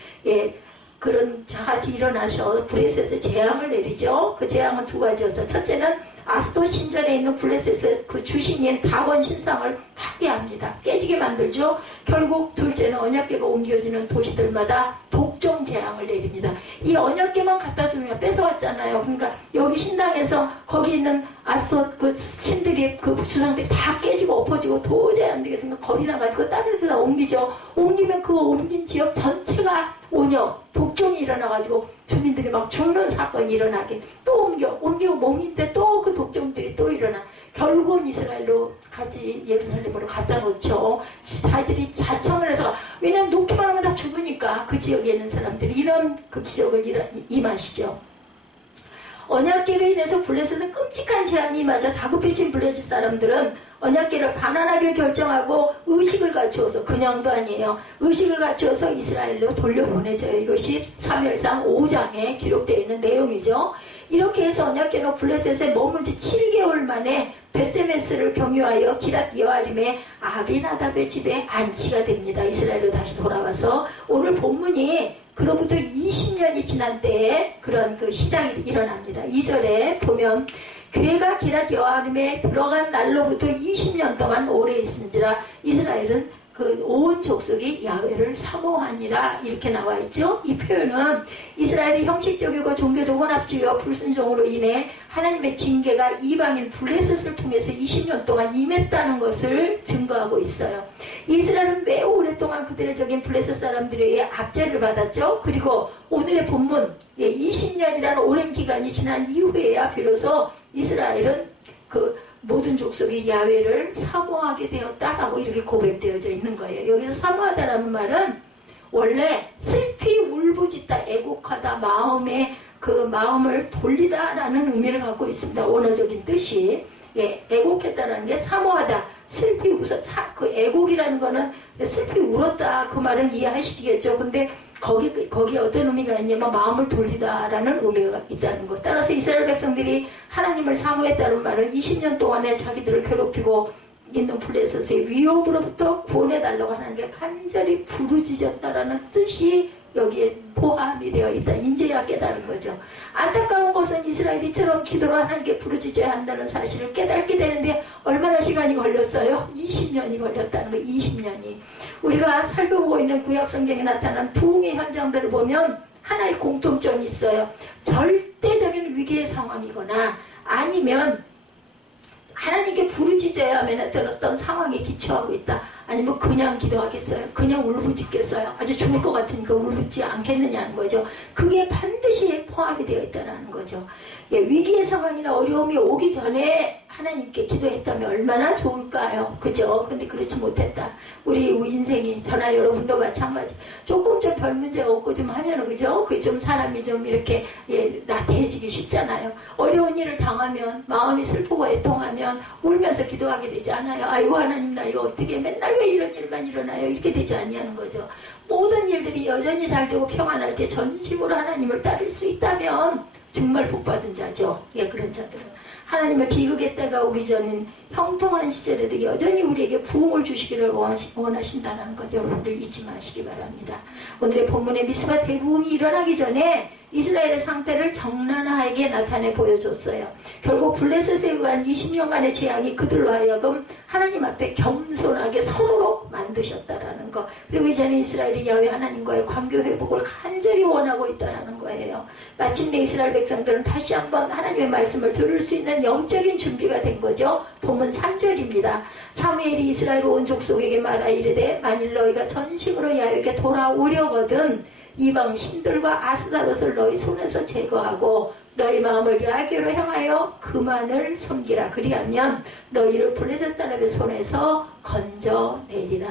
그런 자같이 일어나셔 블레셋에 재앙을 내리죠. 그 재앙은 두 가지였어요. 첫째는 아스토 신전에 있는 블레셋의 그 주신인 다곤 신상을 파괴합니다. 깨지게 만들죠. 결국 둘째는 언약궤가 옮겨지는 도시들마다 독종 재앙을 내립니다. 이 언약궤만 갖다 주면 뺏어왔잖아요. 그러니까 여기 신당에서 거기 있는 아스토 그 신들이 그 주상들이 다 깨지고 엎어지고 도저히 안 되겠으니까 겁이 나가지고 다른 데다 옮기죠. 옮기면 그 옮긴 지역 전체가 온역, 독종이 일어나가지고 주민들이 막 죽는 사건이 일어나게 또 옮기고 몽인데 또 그 독종들이 또 일어나 결국은 이스라엘로 같이 예루살렘으로 갖다 놓죠. 자기들이 자청을 해서 왜냐하면 놓기만 하면 다 죽으니까 그 지역에 있는 사람들이 이런 그 기적을 임하시죠. 언약궤로 인해서 블레셋은 끔찍한 재앙이 임하자 다급해진 블레셋 사람들은 언약궤를 반환하기를 결정하고 의식을 갖추어서 그냥도 아니에요. 의식을 갖추어서 이스라엘로 돌려보내져요. 이것이 사무엘상 5장에 기록되어 있는 내용이죠. 이렇게 해서 언약궤는 블레셋에 머문 지 7개월 만에 베세메스를 경유하여 기랏 여아림의 아비나답의 집에 안치가 됩니다. 이스라엘로 다시 돌아와서 오늘 본문이 그로부터 20년이 지난 때에 그런 그 시작이 일어납니다. 2절에 보면 괴가 기랏 여아림에 들어간 날로부터 20년 동안 오래 있은지라 이스라엘은 그 온 족속이 야훼를 사모하니라 이렇게 나와 있죠. 이 표현은 이스라엘이 형식적이고 종교적 혼합주의와 불순종으로 인해 하나님의 징계가 이방인 블레셋을 통해서 20년 동안 임했다는 것을 증거하고 있어요. 이스라엘은 매우 오랫동안 그들의 적인 블레셋 사람들에 의해 압제를 받았죠. 그리고 오늘의 본문 20년이라는 오랜 기간이 지난 이후에야 비로소 이스라엘은 모든 족속이 야훼를 사모하게 되었다라고 이렇게 고백되어져 있는 거예요. 여기서 사모하다라는 말은 원래 슬피 울부짖다, 애곡하다, 마음을 돌리다라는 의미를 갖고 있습니다. 원어적인 뜻이. 예, 애곡했다라는 게 사모하다, 슬피 웃어, 그 애곡이라는 거는 슬피 울었다 그 말은 이해하시겠죠. 근데 거기에 어떤 의미가 있냐면 마음을 돌리다라는 의미가 있다는 것. 따라서 이스라엘 백성들이 하나님을 사모했다는 말은 20년 동안에 자기들을 괴롭히고 있는 블레셋의 위협으로부터 구원해달라고 하나님께 간절히 부르짖었다라는 뜻이 여기에 포함이 되어 있다. 인제야 깨달은 거죠. 안타까운 것은 이스라엘이 이처럼 기도로 하나님께 부르짖어야 한다는 사실을 깨닫게 되는데 얼마나 시간이 걸렸어요? 20년이 걸렸다는 거예요. 20년이. 우리가 살펴보고 있는 구약성경에 나타난 부흥의 현장들을 보면 하나의 공통점이 있어요. 절대적인 위기의 상황이거나 아니면 하나님께 부르짖어야만 어떤 상황에 기초하고 있다. 아니면 그냥 기도하겠어요? 그냥 울부짖겠어요? 아주 죽을 것 같으니까 울부짖지 않겠느냐는 거죠. 그게 반드시 포함이 되어 있다는 거죠. 예, 위기의 상황이나 어려움이 오기 전에 하나님께 기도했다면 얼마나 좋을까요? 그죠? 그런데 그렇지 못했다. 우리 인생이 저나 여러분도 마찬가지. 조금 좀 별 문제가 없고 좀 하면은 그죠? 그 좀 사람이 좀 이렇게 나태해지기 쉽잖아요. 어려운 일을 당하면 마음이 슬프고 애통하면 울면서 기도하게 되지 않아요? 아이고 하나님 나 이거 어떻게 맨날 왜 이런 일만 일어나요? 이렇게 되지 아니하는 거죠. 모든 일들이 여전히 잘 되고 평안할 때 전심으로 하나님을 따를 수 있다면 정말 복받은 자죠. 예, 그런 자들은. 하나님의 비극의 때가 오기 전인 형통한 시절에도 여전히 우리에게 부흥을 주시기를 원하신다는 것 여러분들 잊지 마시기 바랍니다. 오늘의 본문의 미스바 대부흥이 일어나기 전에 이스라엘의 상태를 적나라하게 나타내 보여줬어요. 결국 블레셋에 의한 20년간의 재앙이 그들로 하여금 하나님 앞에 겸손하게 서도록 만드셨다라는 것. 그리고 이제는 이스라엘이 야훼 하나님과의 관계 회복을 간절히 원하고 있다라는 거예요. 마침내 이스라엘 백성들은 다시 한번 하나님의 말씀을 들을 수 있는 영적인 준비가 된 거죠. 본문 3절입니다. 사무엘이 이스라엘 온 족속에게 말하 이르되 만일 너희가 전심으로 야훼에게 돌아오려거든 이방 신들과 아스다롯을 너희 손에서 제거하고 너희 마음을 야훼로 향하여 그만을 섬기라. 그리하면 너희를 블레셋 사람의 손에서 건져내리라.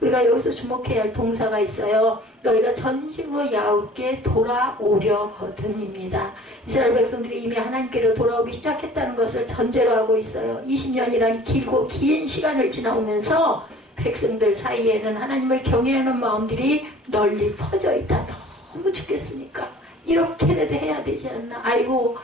우리가 여기서 주목해야 할 동사가 있어요. 너희가 전심으로 야훼께 돌아오려거든입니다. 이스라엘 백성들이 이미 하나님께로 돌아오기 시작했다는 것을 전제로 하고 있어요. 20년이라는 길고 긴 시간을 지나오면서 백성들 사이에는 하나님을 경외하는 마음들이 널리 퍼져 있다. 너무 죽겠으니까 이렇게라도 해야 되지 않나. 아이고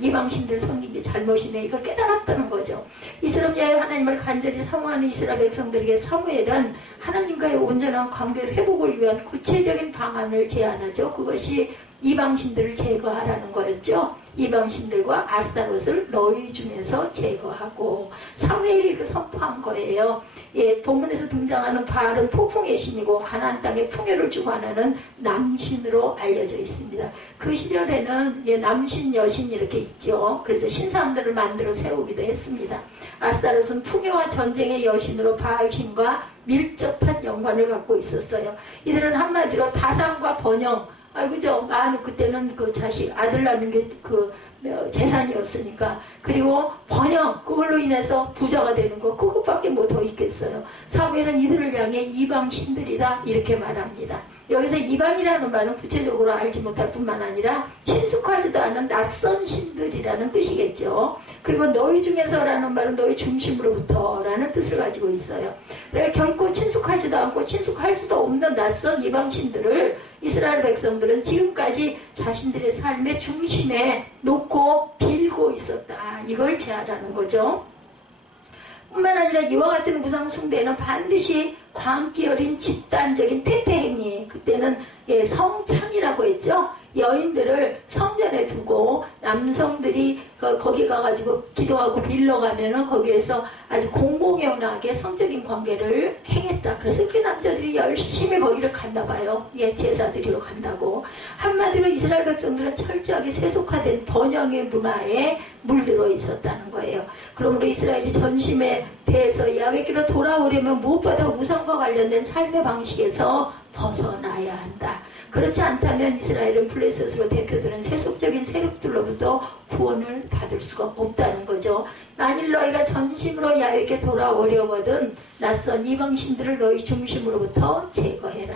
이방신들 섬긴 게 잘못이네. 이걸 깨달았다는 거죠. 이처럼 야훼 하나님을 간절히 사모하는 이스라엘 백성들에게 사무엘은 하나님과의 온전한 관계 회복을 위한 구체적인 방안을 제안하죠. 그것이 이방신들을 제거하라는 거였죠. 이방신들과 아스타롯을 너희 중에서 제거하고 사무엘이 그 선포한 거예요. 예, 본문에서 등장하는 바알은 폭풍의 신이고 가나안 땅에 풍요를 주관하는 남신으로 알려져 있습니다. 그 시절에는 남신, 여신 이렇게 있죠. 그래서 신상들을 만들어 세우기도 했습니다. 아스타롯은 풍요와 전쟁의 여신으로 바알신과 밀접한 연관을 갖고 있었어요. 이들은 한마디로 다산과 번영, 그죠? 그때는 그 자식, 아들 낳는 게 재산이었으니까. 그리고 번영, 그걸로 인해서 부자가 되는 거, 그것밖에 뭐 더 있겠어요. 사무엘은 이들을 향해 이방 신들이다, 이렇게 말합니다. 여기서 이방이라는 말은 구체적으로 알지 못할 뿐만 아니라 친숙하지도 않은 낯선 신들이라는 뜻이겠죠. 그리고 너희 중에서라는 말은 너희 중심으로부터라는 뜻을 가지고 있어요. 그러니까 결코 친숙하지도 않고 친숙할 수도 없는 낯선 이방 신들을 이스라엘 백성들은 지금까지 자신들의 삶의 중심에 놓고 빌고 있었다. 이걸 제안하는 거죠. 뿐만 아니라 이와 같은 무상 숭배는 반드시 광기 어린 집단적인 퇴폐 행위, 그때는 성창이라고 했죠. 여인들을 성전에 두고 남성들이 거기 가가지고 기도하고 빌러 가면은 거기에서 아주 공공연하게 성적인 관계를 행했다. 그래서 이렇게 남자들이 열심히 거기를 갔나 봐요. 제사 드리러 간다고. 한마디로 이스라엘 백성들은 철저하게 세속화된 번영의 문화에 물들어 있었다는 거예요. 그러므로 이스라엘이 전심에 대해서 야훼께로 돌아오려면 무엇보다 우상과 관련된 삶의 방식에서 벗어나야 한다. 그렇지 않다면 이스라엘은 블레셋으로 대표되는 세속적인 세력들로부터 구원을 받을 수가 없다는 거죠. 만일 너희가 전심으로 야훼께 돌아오려거든 낯선 이방신들을 너희 중심으로부터 제거해라.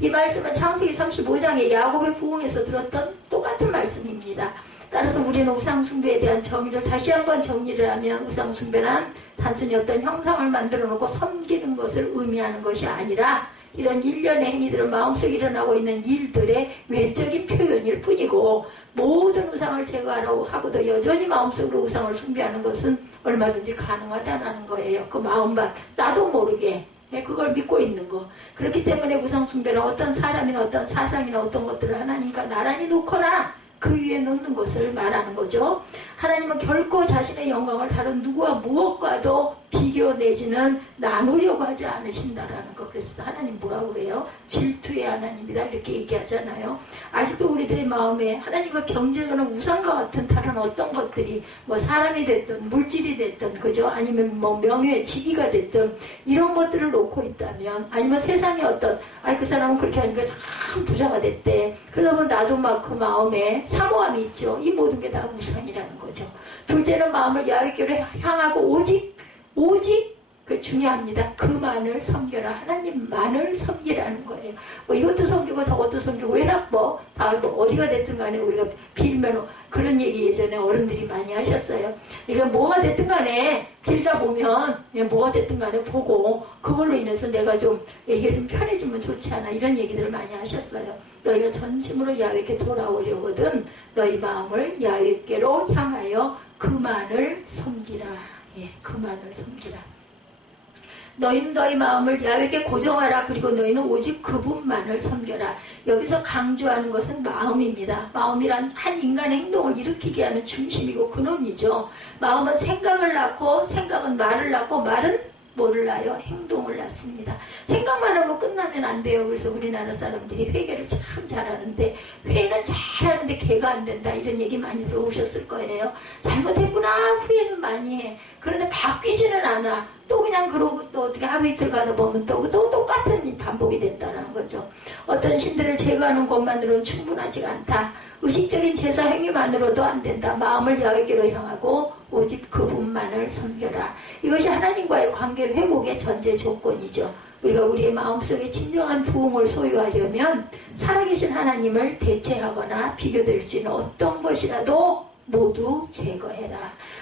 이 말씀은 창세기 35장의 야곱의 부흥에서 들었던 똑같은 말씀입니다. 따라서 우리는 우상숭배에 대한 정의를 다시 한번 정리를 하면 우상숭배란 단순히 어떤 형상을 만들어 놓고 섬기는 것을 의미하는 것이 아니라 이런 일련의 행위들은 마음속에 일어나고 있는 일들의 외적인 표현일 뿐이고, 모든 우상을 제거하라고 하고도 여전히 마음속으로 우상을 숭배하는 것은 얼마든지 가능하다는 거예요. 그 마음만 나도 모르게 그걸 믿고 있는 거. 그렇기 때문에 우상 숭배는 어떤 사람이나 어떤 사상이나 어떤 것들을 하나님과 나란히 놓거나 그 위에 놓는 것을 말하는 거죠. 하나님은 결코 자신의 영광을 다른 누구와 무엇과도 비교 내지는 나누려고 하지 않으신다라는 거. 그래서 하나님 뭐라고 그래요? 질투의 하나님이다 이렇게 얘기하잖아요. 아직도 우리들의 마음에 하나님과 경쟁하는 우상과 같은 다른 어떤 것들이 뭐 사람이 됐든 물질이 됐든 그죠? 아니면 뭐 명예, 지위가 됐든 이런 것들을 놓고 있다면, 아니면 세상에 어떤 그 사람은 그렇게 하니까 참 부자가 됐대. 그러다 보면 나도 막 그 마음에 사모함이 있죠. 이 모든 게 다 우상이라는 거죠. 둘째는 마음을 야훼께로 향하고 오직 그 중요합니다. 그만을 섬겨라. 하나님만을 섬기라는 거예요. 뭐 이것도 섬기고 저것도 섬기고 왜나 뭐 어디가 됐든 간에 우리가 빌면 그런 얘기 예전에 어른들이 많이 하셨어요. 그러니까 뭐가 됐든 간에 길다 보면 뭐가 됐든 간에 보고 그걸로 인해서 내가 좀 이게 좀 편해지면 좋지 않아 이런 얘기들을 많이 하셨어요. 너희가 전심으로 야훼께 돌아오려거든 너희 마음을 야훼께로 향하여 그만을 섬기라. 그만을 섬기라. 너희는 너희 마음을 야훼께 고정하라. 그리고 너희는 오직 그분만을 섬겨라. 여기서 강조하는 것은 마음입니다. 마음이란 한 인간의 행동을 일으키게 하는 중심이고 근원이죠. 마음은 생각을 낳고 생각은 말을 낳고 말은 뭐를 낳아요? 행동을 낳습니다. 생각만 하고 끝나면 안 돼요. 그래서 우리나라 사람들이 회개를 참 잘하는데 회는 잘하는데 개가 안 된다 이런 얘기 많이 들어오셨을 거예요. 잘못했구나 후회는 많이 해. 그런데 바뀌지는 않아. 또 그냥 그러고 또 어떻게 하루 이틀 가다 보면 또 똑같은 반복이 된다는 거죠. 어떤 신들을 제거하는 것만으로는 충분하지가 않다. 의식적인 제사 행위만으로도 안 된다. 마음을 야훼께로 향하고 오직 그분만을 섬겨라. 이것이 하나님과의 관계 회복의 전제 조건이죠. 우리가 우리의 마음속에 진정한 부흥을 소유하려면 살아계신 하나님을 대체하거나 비교될 수 있는 어떤 것이라도 모두 제거해라.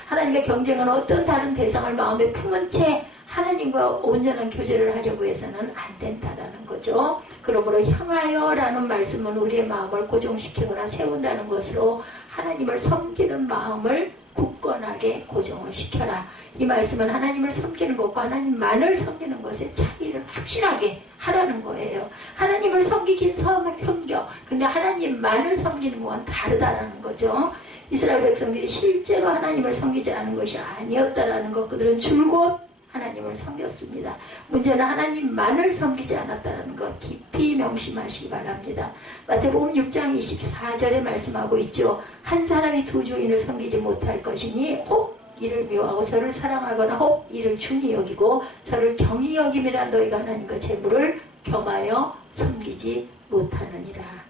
하나님과 경쟁은 어떤 다른 대상을 마음에 품은 채 하나님과 온전한 교제를 하려고 해서는 안 된다라는 거죠. 그러므로 향하여라는 말씀은 우리의 마음을 고정시키거나 세운다는 것으로 하나님을 섬기는 마음을 굳건하게 고정을 시켜라. 이 말씀은 하나님을 섬기는 것과 하나님만을 섬기는 것에 차이를 확실하게 하라는 거예요. 하나님을 섬기긴 섬겨. 근데 하나님만을 섬기는 건 다르다라는 거죠. 이스라엘 백성들이 실제로 하나님을 섬기지 않은 것이 아니었다라는 것, 그들은 줄곧 하나님을 섬겼습니다. 문제는 하나님만을 섬기지 않았다는 것 깊이 명심하시기 바랍니다. 마태복음 6장 24절에 말씀하고 있죠. 한 사람이 두 주인을 섬기지 못할 것이니 혹 이를 미워하고 저를 사랑하거나 혹 이를 중히 여기고 저를 경히 여김이라 너희가 하나님과 재물을 겸하여 섬기지 못하느니라.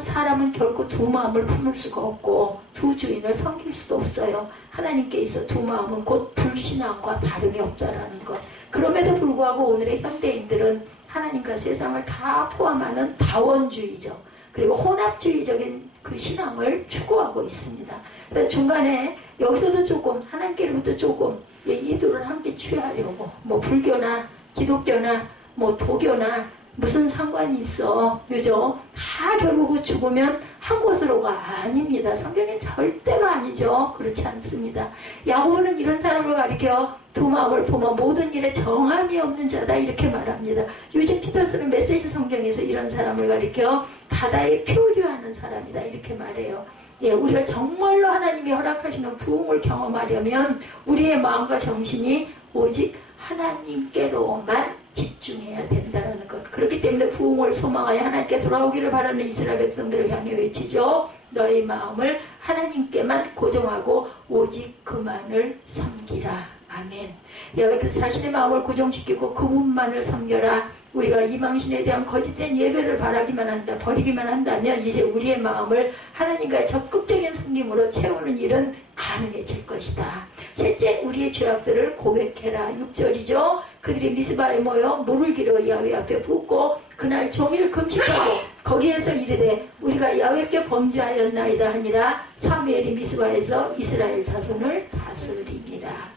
사람은 결코 두 마음을 품을 수가 없고 두 주인을 섬길 수도 없어요. 하나님께 있어 두 마음은 곧 불신앙과 다름이 없다라는 것. 그럼에도 불구하고 오늘의 현대인들은 하나님과 세상을 다 포함하는 다원주의죠. 그리고 혼합주의적인 그 신앙을 추구하고 있습니다. 그래서 중간에 여기서도 조금 하나님께로부터 조금 이들을 함께 취하려고 뭐 불교나 기독교나 뭐 도교나 무슨 상관이 있어. 그죠? 다 결국 죽으면 한 곳으로가 아닙니다. 성경엔 절대로 아니죠. 그렇지 않습니다. 야고보는 이런 사람을 가리켜 두 마음을 보면 모든 일에 정함이 없는 자다 이렇게 말합니다. 유진 피터스는 메시지 성경에서 이런 사람을 가리켜 바다에 표류하는 사람이다 이렇게 말해요. 우리가 정말로 하나님이 허락하시는 부흥을 경험하려면 우리의 마음과 정신이 오직 하나님께로만 집중해야 된다는 것. 그렇기 때문에 부흥을 소망하여 하나님께 돌아오기를 바라는 이스라엘 백성들을 향해 외치죠. 너희 마음을 하나님께만 고정하고 오직 그만을 섬기라. 아멘. 아멘. 야외께서 자신의 마음을 고정시키고 그분만을 섬겨라. 우리가 이 망신에 대한 거짓된 예배를 바라기만 한다, 버리기만 한다면 이제 우리의 마음을 하나님과의 적극적인 섬김으로 채우는 일은 가능해질 것이다. 셋째, 우리의 죄악들을 고백해라. 6절이죠. 그들이 미스바에 모여 물을 길어 야훼 앞에 붓고 그날 종일 금식하고 거기에서 이르되 우리가 야훼께 범죄하였나이다 하니라. 사무엘이 미스바에서 이스라엘 자손을 다스리니라.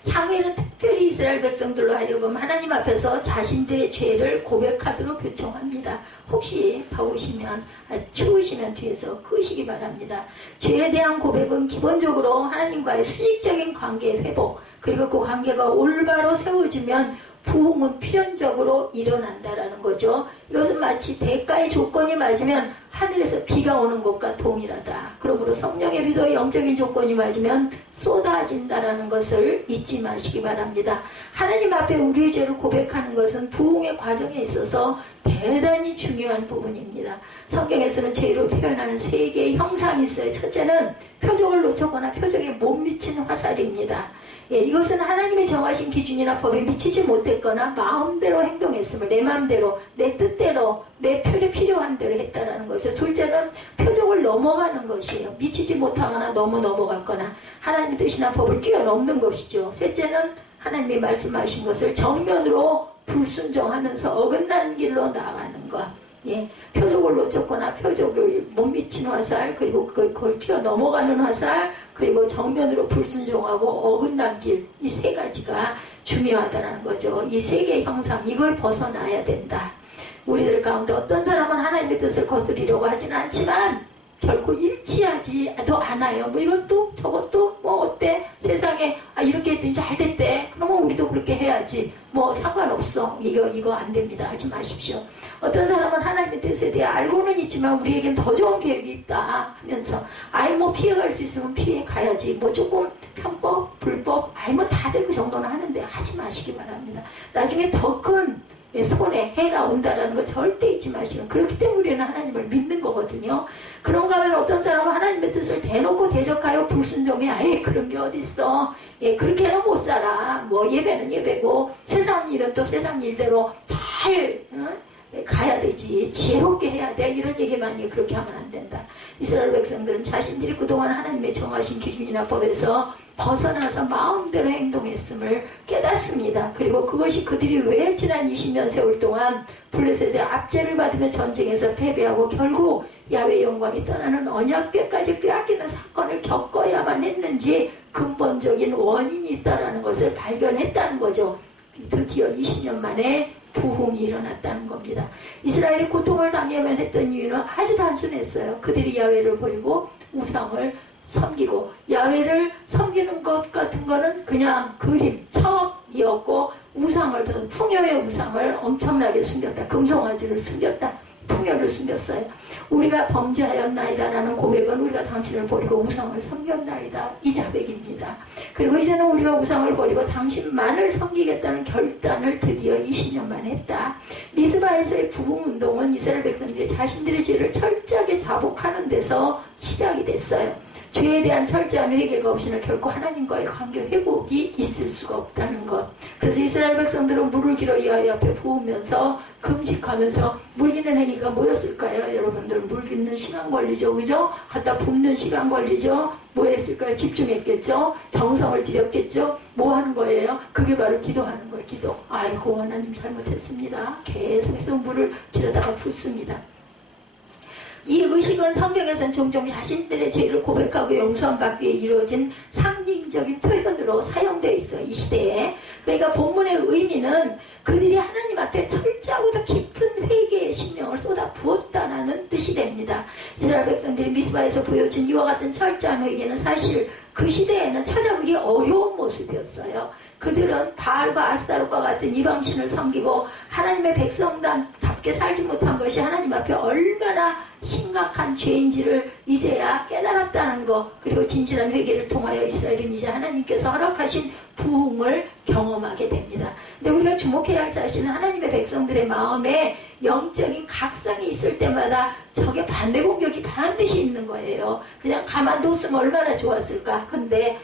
사무엘은 특별히 이스라엘 백성들로 하여금 하나님 앞에서 자신들의 죄를 고백하도록 요청합니다. 혹시 더우시면 추우시면 뒤에서 끄시기 바랍니다. 죄에 대한 고백은 기본적으로 하나님과의 수직적인 관계의 회복, 그리고 그 관계가 올바로 세워지면 부흥은 필연적으로 일어난다라는 거죠. 이것은 마치 대가의 조건이 맞으면 하늘에서 비가 오는 것과 동일하다. 그러므로 성령의 비도 영적인 조건이 맞으면 쏟아진다라는 것을 잊지 마시기 바랍니다. 하나님 앞에 우리의 죄를 고백하는 것은 부흥의 과정에 있어서 대단히 중요한 부분입니다. 성경에서는 죄로 표현하는 세 개의 형상이 있어요. 첫째는 표적을 놓쳤거나 표적에 못 미친 화살입니다. 이것은 하나님이 정하신 기준이나 법에 미치지 못했거나 마음대로 행동했음을, 내 마음대로, 내 뜻대로, 내 필요한 대로 했다라는 것이죠. 둘째는 표적을 넘어가는 것이에요. 미치지 못하거나 넘어갔거나 하나님의 뜻이나 법을 뛰어넘는 것이죠. 셋째는 하나님이 말씀하신 것을 정면으로 불순종하면서 어긋난 길로 나아가는 것. 표적을 놓쳤거나 표적을 못 미친 화살, 그리고 그걸 뛰어넘어가는 화살, 그리고 정면으로 불순종하고 어긋난 길, 이 세 가지가 중요하다는 거죠. 이 세 개의 형상, 이걸 벗어나야 된다. 우리들 가운데 어떤 사람은 하나님의 뜻을 거스리려고 하지는 않지만 결코 일치하지도 않아요. 뭐 이것도 저것도 뭐 어때? 세상에 이렇게 했더니 잘 됐대. 그러면 우리도 그렇게 해야지. 뭐 상관없어. 이거 안 됩니다. 하지 마십시오. 어떤 사람은 하나님의 뜻에 대해 알고는 있지만 우리에겐 더 좋은 계획이 있다 하면서 뭐 피해갈 수 있으면 피해 가야지. 뭐 조금 편법, 불법, 뭐 다들 그 정도는 하는데 하지 마시기 바랍니다. 나중에 더 큰 손에 해가 온다라는 거 절대 잊지 마시고, 그렇기 때문에 우리는 하나님을 믿는 거거든요. 그런가 하면 어떤 사람은 하나님의 뜻을 대놓고 대적하여 불순종해. 그런 게 어딨어. 그렇게는 못 살아. 뭐 예배는 예배고 세상 일은 또 세상 일대로 잘 가야 되지. 지혜롭게 해야 돼. 이런 얘기만 그렇게 하면 안 된다. 이스라엘 백성들은 자신들이 그동안 하나님의 정하신 기준이나 법에서 벗어나서 마음대로 행동했음을 깨닫습니다. 그리고 그것이 그들이 왜 지난 20년 세월 동안 블레셋의 압제를 받으며 전쟁에서 패배하고 결국 야훼의 영광이 떠나는 언약궤까지 빼앗기는 사건을 겪어야만 했는지 근본적인 원인이 있다는 것을 발견했다는 거죠. 드디어 20년 만에 부흥이 일어났다는 겁니다. 이스라엘이 고통을 당해야만 했던 이유는 아주 단순했어요. 그들이 야훼를 버리고 우상을 섬기고, 야훼를 섬기는 것 같은 거는 그냥 그림, 척이었고, 우상을, 풍요의 우상을 엄청나게 숨겼다. 금송아지를 숨겼다. 풍요를 숨겼어요. 우리가 범죄하였나이다 라는 고백은 우리가 당신을 버리고 우상을 섬겼나이다, 이 자백입니다. 그리고 이제는 우리가 우상을 버리고 당신만을 섬기겠다는 결단을 드디어 20년 만에 했다. 미스바에서의 부흥운동은 이스라엘 백성들이 자신들의 죄를 철저하게 자복하는 데서 시작이 됐어요. 죄에 대한 철저한 회개가 없이는 결코 하나님과의 관계 회복이 있을 수가 없다는 것. 그래서 이스라엘 백성들은 물을 길어 야훼 앞에 부으면서 금식하면서 물기는 행위가 뭐였을까요? 여러분들 물기는 시간 걸리죠, 그죠? 갖다 붓는 시간 걸리죠. 뭐 했을까요? 집중했겠죠. 정성을 들였겠죠. 뭐 하는 거예요? 그게 바로 기도하는 거예요. 기도. 아이고 하나님 잘못했습니다. 계속해서 물을 길어다가 붓습니다. 이 의식은 성경에서는 종종 자신들의 죄를 고백하고 용서받기 위해 이루어진 상징적인 표현으로 사용되어 있어요. 이 시대에. 그러니까 본문의 의미는 그들이 하나님 앞에 철저하고 더 깊은 회개의 심령을 쏟아 부었다는 뜻이 됩니다. 이스라엘 백성들이 미스바에서 보여준 이와 같은 철저한 회개는 사실 그 시대에는 찾아보기 어려운 모습이었어요. 그들은 바알과 아스타롯과 같은 이방신을 섬기고 하나님의 백성답게 살지 못한 것이 하나님 앞에 얼마나 심각한 죄인지를 이제야 깨달았다는 것, 그리고 진실한 회개를 통하여 이스라엘은 이제 하나님께서 허락하신 부흥을 경험하게 됩니다. 근데 우리가 주목해야 할 사실은 하나님의 백성들의 마음에 영적인 각성이 있을 때마다 적의 반대 공격이 반드시 있는 거예요. 그냥 가만뒀으면 얼마나 좋았을까. 근데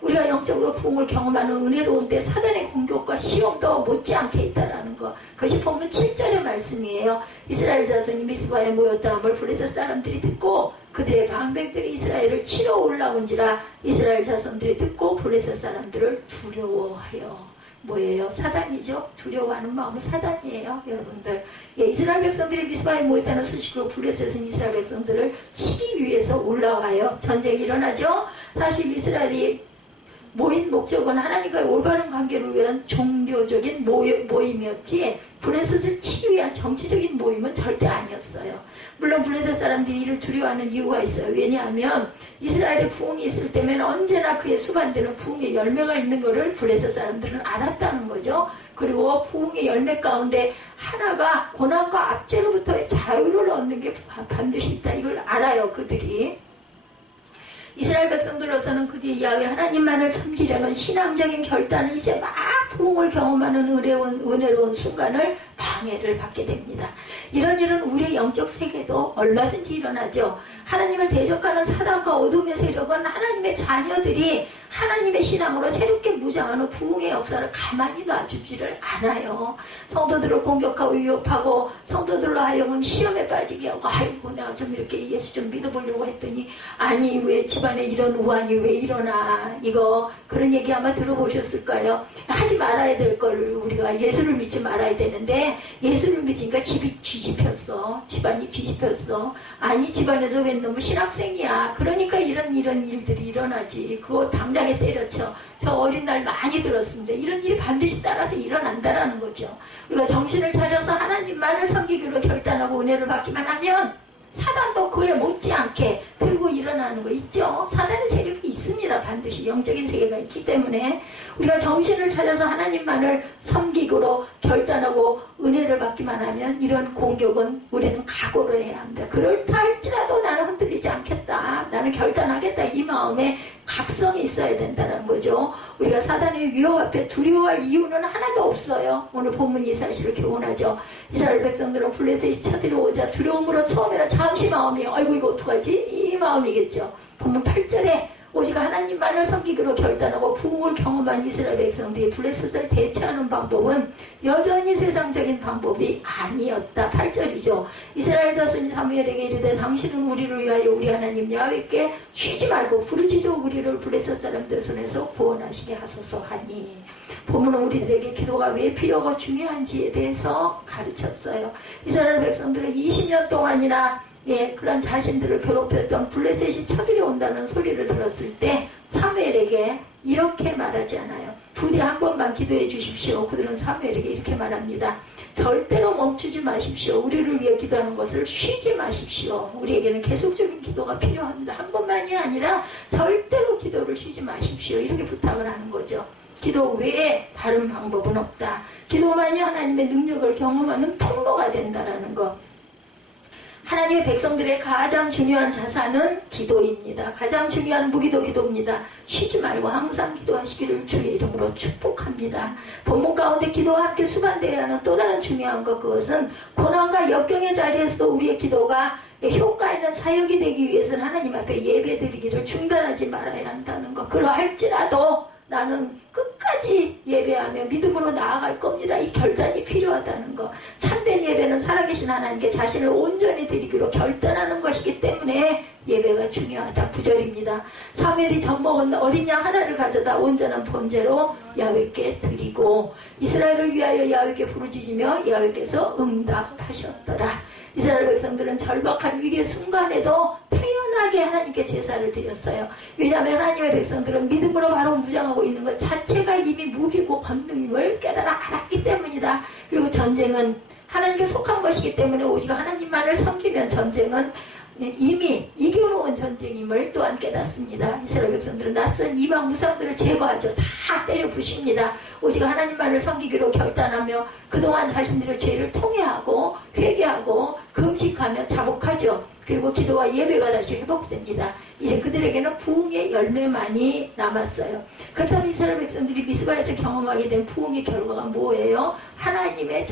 우리가 영적으로 부흥을 경험하는 은혜로운데 사단의 공격과 시험도 못지않게 있다라는 거. 그것이 본문 7절의 말씀이에요. 이스라엘 자손이 미스바에 모였다함을 블레셋 사람들이 듣고 그들의 방백들이 이스라엘을 치러 올라온지라 이스라엘 자손들이 듣고 블레셋 사람들을 두려워하여. 뭐예요? 사단이죠. 두려워하는 마음은 사단이에요. 여러분들. 이스라엘 백성들이 미스바에 모였다는 소식으로 블레셋은 이스라엘 백성들을 치기 위해서 올라와요. 전쟁이 일어나죠. 사실 이스라엘이 모인 목적은 하나님과의 올바른 관계를 위한 종교적인 모임이었지 블레셋을 치기 위한 정치적인 모임은 절대 아니었어요. 물론 블레셋 사람들이 이를 두려워하는 이유가 있어요. 왜냐하면 이스라엘의 부흥이 있을 때면 언제나 그의 수반되는 부흥의 열매가 있는 것을 블레셋 사람들은 알았다는 거죠. 그리고 부흥의 열매 가운데 하나가 고난과 압제로부터의 자유를 얻는 게 반드시 있다. 이걸 알아요. 그들이. 이스라엘 백성들로서는 그들이 야훼 하나님만을 섬기려는 신앙적인 결단은 이제 막 부흥을 경험하는 은혜로운 순간을 방해를 받게 됩니다. 이런 일은 우리의 영적 세계도 얼마든지 일어나죠. 하나님을 대적하는 사단과 어둠의 세력은 하나님의 자녀들이 하나님의 신앙으로 새롭게 무장하는 부흥의 역사를 가만히 놔주지를 않아요. 성도들을 공격하고 위협하고 성도들로 하여금 시험에 빠지게 하고 아이고 내가 좀 이렇게 예수 좀 믿어보려고 했더니 아니 왜 집안에 이런 우환이 왜 일어나 이거 그런 얘기 아마 들어보셨을까요? 하지 말아야 될 걸 우리가 예수를 믿지 말아야 되는데 예수를 믿으니까 집이 뒤집혔어. 집안이 뒤집혔어. 아니 집안에서 웬 놈의 신학생이야. 그러니까 이런 일들이 일어나지. 그거 당장에 때려쳐. 저 어린 날 많이 들었습니다. 이런 일이 반드시 따라서 일어난다라는 거죠. 우리가 정신을 차려서 하나님만을 섬기기로 결단하고 은혜를 받기만 하면 사단도 그에 못지않게 들고 일어나는 거 있죠. 사단의 세력이 있습니다. 반드시 영적인 세계가 있기 때문에 우리가 정신을 차려서 하나님만을 섬기기로 결단하고 은혜를 받기만 하면 이런 공격은 우리는 각오를 해야 합니다. 그렇다 할지라도 나는 흔들리지 않겠다. 나는 결단하겠다. 이 마음에 각성이 있어야 된다는 거죠. 우리가 사단의 위협 앞에 두려워할 이유는 하나도 없어요. 오늘 본문이 이 사실을 교훈하죠. 이스라엘 백성들은 블레셋이 쳐들어오자 두려움으로 처음에는 잠시 마음이 아이고 이거 어떡하지? 이 마음이겠죠. 본문 8절에 오직 하나님만을 섬기기로 결단하고 부흥을 경험한 이스라엘 백성들이 블레셋을 대처하는 방법은 여전히 세상적인 방법이 아니었다. 8절이죠. 이스라엘 자손이 사무엘에게 이르되 당신은 우리를 위하여 우리 하나님 야훼께 쉬지 말고 부르짖어 우리를 블레셋 사람들 손에서 구원하시게 하소서 하니 본문은 우리들에게 기도가 왜 필요하고 중요한지에 대해서 가르쳤어요. 이스라엘 백성들은 20년 동안이나 그런 자신들을 괴롭혔던 블레셋이 쳐들어온다는 소리를 들었을 때 사무엘에게 이렇게 말하지 않아요. 부디 한 번만 기도해 주십시오. 그들은 사무엘에게 이렇게 말합니다. 절대로 멈추지 마십시오. 우리를 위해 기도하는 것을 쉬지 마십시오. 우리에게는 계속적인 기도가 필요합니다. 한 번만이 아니라 절대로 기도를 쉬지 마십시오. 이렇게 부탁을 하는 거죠. 기도 외에 다른 방법은 없다. 기도만이 하나님의 능력을 경험하는 통로가 된다는 것. 하나님의 백성들의 가장 중요한 자산은 기도입니다. 가장 중요한 무기도 기도입니다. 쉬지 말고 항상 기도하시기를 주의 이름으로 축복합니다. 본문 가운데 기도와 함께 수반되어야 하는 또 다른 중요한 것, 그것은 고난과 역경의 자리에서도 우리의 기도가 효과 있는 사역이 되기 위해서는 하나님 앞에 예배드리기를 중단하지 말아야 한다는 것. 그러할지라도 나는 끝까지 예배하며 믿음으로 나아갈 겁니다. 이 결단이 필요하다는 것. 참된 예배는 살아계신 하나님께 자신을 온전히 드리기로 결단하는 것이기 때문에 예배가 중요하다. 9절입니다. 사무엘이 젖먹은 어린 양 하나를 가져다 온전한 번제로 야훼께 드리고 이스라엘을 위하여 야훼께 부르짖으며 야훼께서 응답하셨더라. 이스라엘 백성들은 절박한 위기의 순간에도 태연하게 하나님께 제사를 드렸어요. 왜냐하면 하나님의 백성들은 믿음으로 바로 무장하고 있는 것 자체가 이미 무기고 권능임을 깨달아 알았기 때문이다. 그리고 전쟁은 하나님께 속한 것이기 때문에 오직 하나님만을 섬기면 전쟁은 이미 이겨놓은 전쟁임을 또한 깨닫습니다. 이스라엘 백성들은 낯선 이방 무상들을 제거하죠. 다 때려 부십니다. 오직 하나님만을 섬기기로 결단하며 그동안 자신들의 죄를 통회하고 회개하고 금식하며 자복하죠. 그리고 기도와 예배가 다시 회복됩니다. 이제 그들에게는 부흥의 열매만이 남았어요. 그렇다면 이스라엘 백성들이 미스바에서 경험하게 된 부흥의 결과가 뭐예요? 하나님의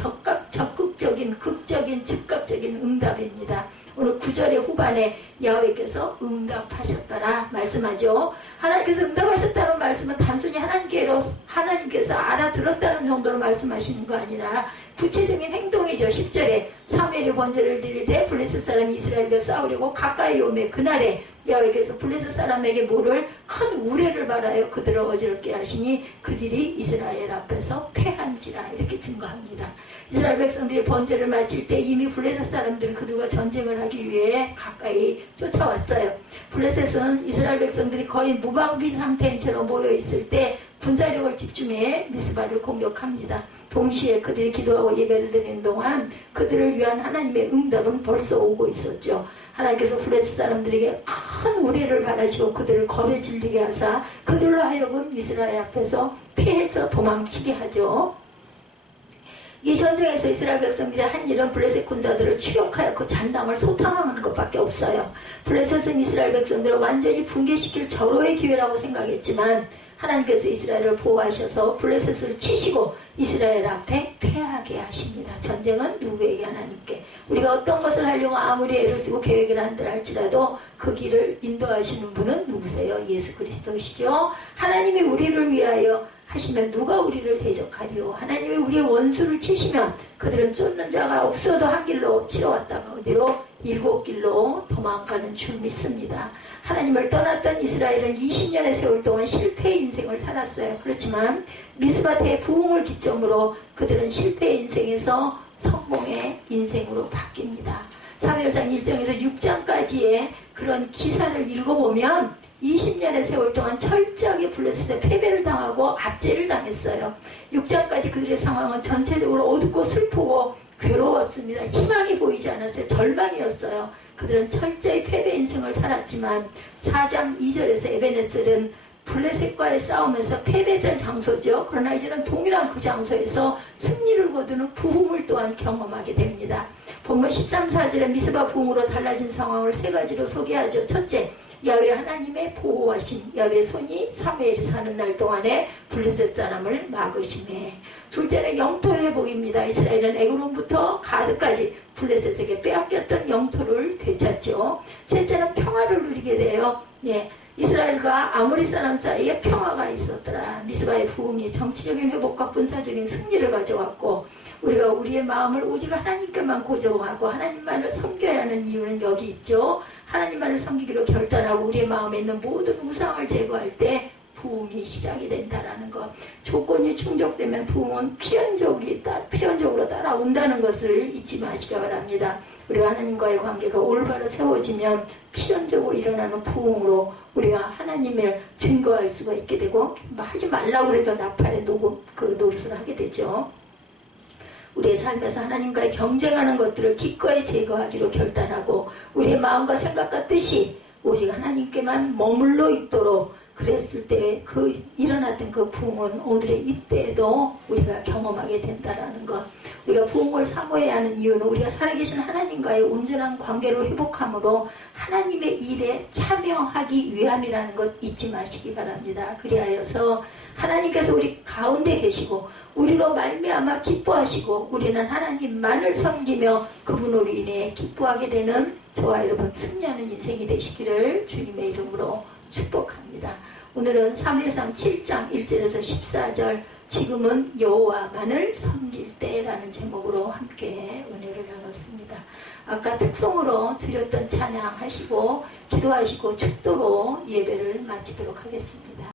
적극적인, 극적인, 즉각적인 응답입니다. 오늘 9절의 후반에 야훼께서 응답하셨더라 말씀하죠. 하나님께서 응답하셨다는 말씀은 단순히 하나님께서 알아들었다는 정도로 말씀하시는 거 아니라 구체적인 행동이죠. 10절에 사무엘이 번제를 드릴 때 블레셋 사람이 이스라엘과 싸우려고 가까이 오매 그날에 야훼께서 블레셋 사람에게 모를 큰 우레를 말하여 그들을 어지럽게 하시니 그들이 이스라엘 앞에서 패한지라 이렇게 증거합니다. 이스라엘 백성들이 번제를 마칠 때 이미 블레셋 사람들은 그들과 전쟁을 하기 위해 가까이 쫓아왔어요. 블레셋은 이스라엘 백성들이 거의 무방비 상태인 채로 모여있을 때 군사력을 집중해 미스바를 공격합니다. 동시에 그들이 기도하고 예배를 드리는 동안 그들을 위한 하나님의 응답은 벌써 오고 있었죠. 하나님께서 블레셋 사람들에게 큰 우레를 바라시고 그들을 겁에 질리게 하사 그들로 하여금 이스라엘 앞에서 패해서 도망치게 하죠. 이 전쟁에서 이스라엘 백성들이 한 일은 블레셋 군사들을 추격하여 그 잔당을 소탕하는 것밖에 없어요. 블레셋은 이스라엘 백성들을 완전히 붕괴시킬 절호의 기회라고 생각했지만 하나님께서 이스라엘을 보호하셔서 블레셋을 치시고 이스라엘 앞에 패하게 하십니다. 전쟁은 누구에게? 하나님께. 우리가 어떤 것을 하려고 아무리 애를 쓰고 계획을 한들 할지라도 그 길을 인도하시는 분은 누구세요? 예수 그리스도시죠. 하나님이 우리를 위하여 하시면 누가 우리를 대적하리요? 하나님이 우리의 원수를 치시면 그들은 쫓는 자가 없어도 한 길로 치러왔다가 어디로? 7길로 도망가는 줄 믿습니다. 하나님을 떠났던 이스라엘은 20년의 세월 동안 실패의 인생을 살았어요. 그렇지만 미스바테의 부흥을 기점으로 그들은 실패의 인생에서 성공의 인생으로 바뀝니다. 사무엘상 1장에서 6장까지의 그런 기사를 읽어보면 20년의 세월 동안 철저하게 블레셋에 패배를 당하고 압제를 당했어요. 6장까지 그들의 상황은 전체적으로 어둡고 슬프고 괴로웠습니다. 희망이 보이지 않았어요. 절망이었어요. 그들은 철저히 패배 인생을 살았지만 4장 2절에서 에베네셀은 블레셋과의 싸움에서 패배될 장소죠. 그러나 이제는 동일한 그 장소에서 승리를 거두는 부흥을 또한 경험하게 됩니다. 본문 13, 4절에 미스바 부흥으로 달라진 상황을 세 가지로 소개하죠. 첫째, 야훼 하나님의 보호하신 야훼 손이 사무엘이 사는 날 동안에 블레셋 사람을 막으시네. 둘째는 영토 회복입니다. 이스라엘은 에그론부터 가드까지 블레셋에게 빼앗겼던 영토를 되찾죠. 셋째는 평화를 누리게 돼요. 이스라엘과 아모리 사람 사이에 평화가 있었더라. 미스바의 부흥이 정치적인 회복과 군사적인 승리를 가져왔고 우리가 우리의 마음을 오직 하나님께만 고정하고 하나님만을 섬겨야 하는 이유는 여기 있죠. 하나님만을 섬기기로 결단하고 우리의 마음에 있는 모든 우상을 제거할 때 부흥이 시작이 된다라는 것. 조건이 충족되면 부흥은 필연적으로 따라온다는 것을 잊지 마시기 바랍니다. 우리가 하나님과의 관계가 올바로 세워지면 필연적으로 일어나는 부흥으로 우리가 하나님을 증거할 수가 있게 되고 하지 말라고 해도 나팔의 노릇을 하게 되죠. 우리의 삶에서 하나님과의 경쟁하는 것들을 기꺼이 제거하기로 결단하고 우리의 마음과 생각과 뜻이 오직 하나님께만 머물러 있도록 그랬을 때 일어났던 그 부흥은 오늘의 이때에도 우리가 경험하게 된다라는 것. 우리가 부흥을 사모해야 하는 이유는 우리가 살아계신 하나님과의 온전한 관계를 회복함으로 하나님의 일에 참여하기 위함이라는 것 잊지 마시기 바랍니다. 그리하여서 하나님께서 우리 가운데 계시고 우리로 말미암아 기뻐하시고 우리는 하나님만을 섬기며 그분으로 인해 기뻐하게 되는 저와 여러분 승리하는 인생이 되시기를 주님의 이름으로 축복합니다. 오늘은 사무엘상 7장 1절에서 14절 지금은 여호와만을 섬길 때라는 제목으로 함께 은혜를 나눴습니다. 아까 특송으로 드렸던 찬양하시고 기도하시고 축도로 예배를 마치도록 하겠습니다.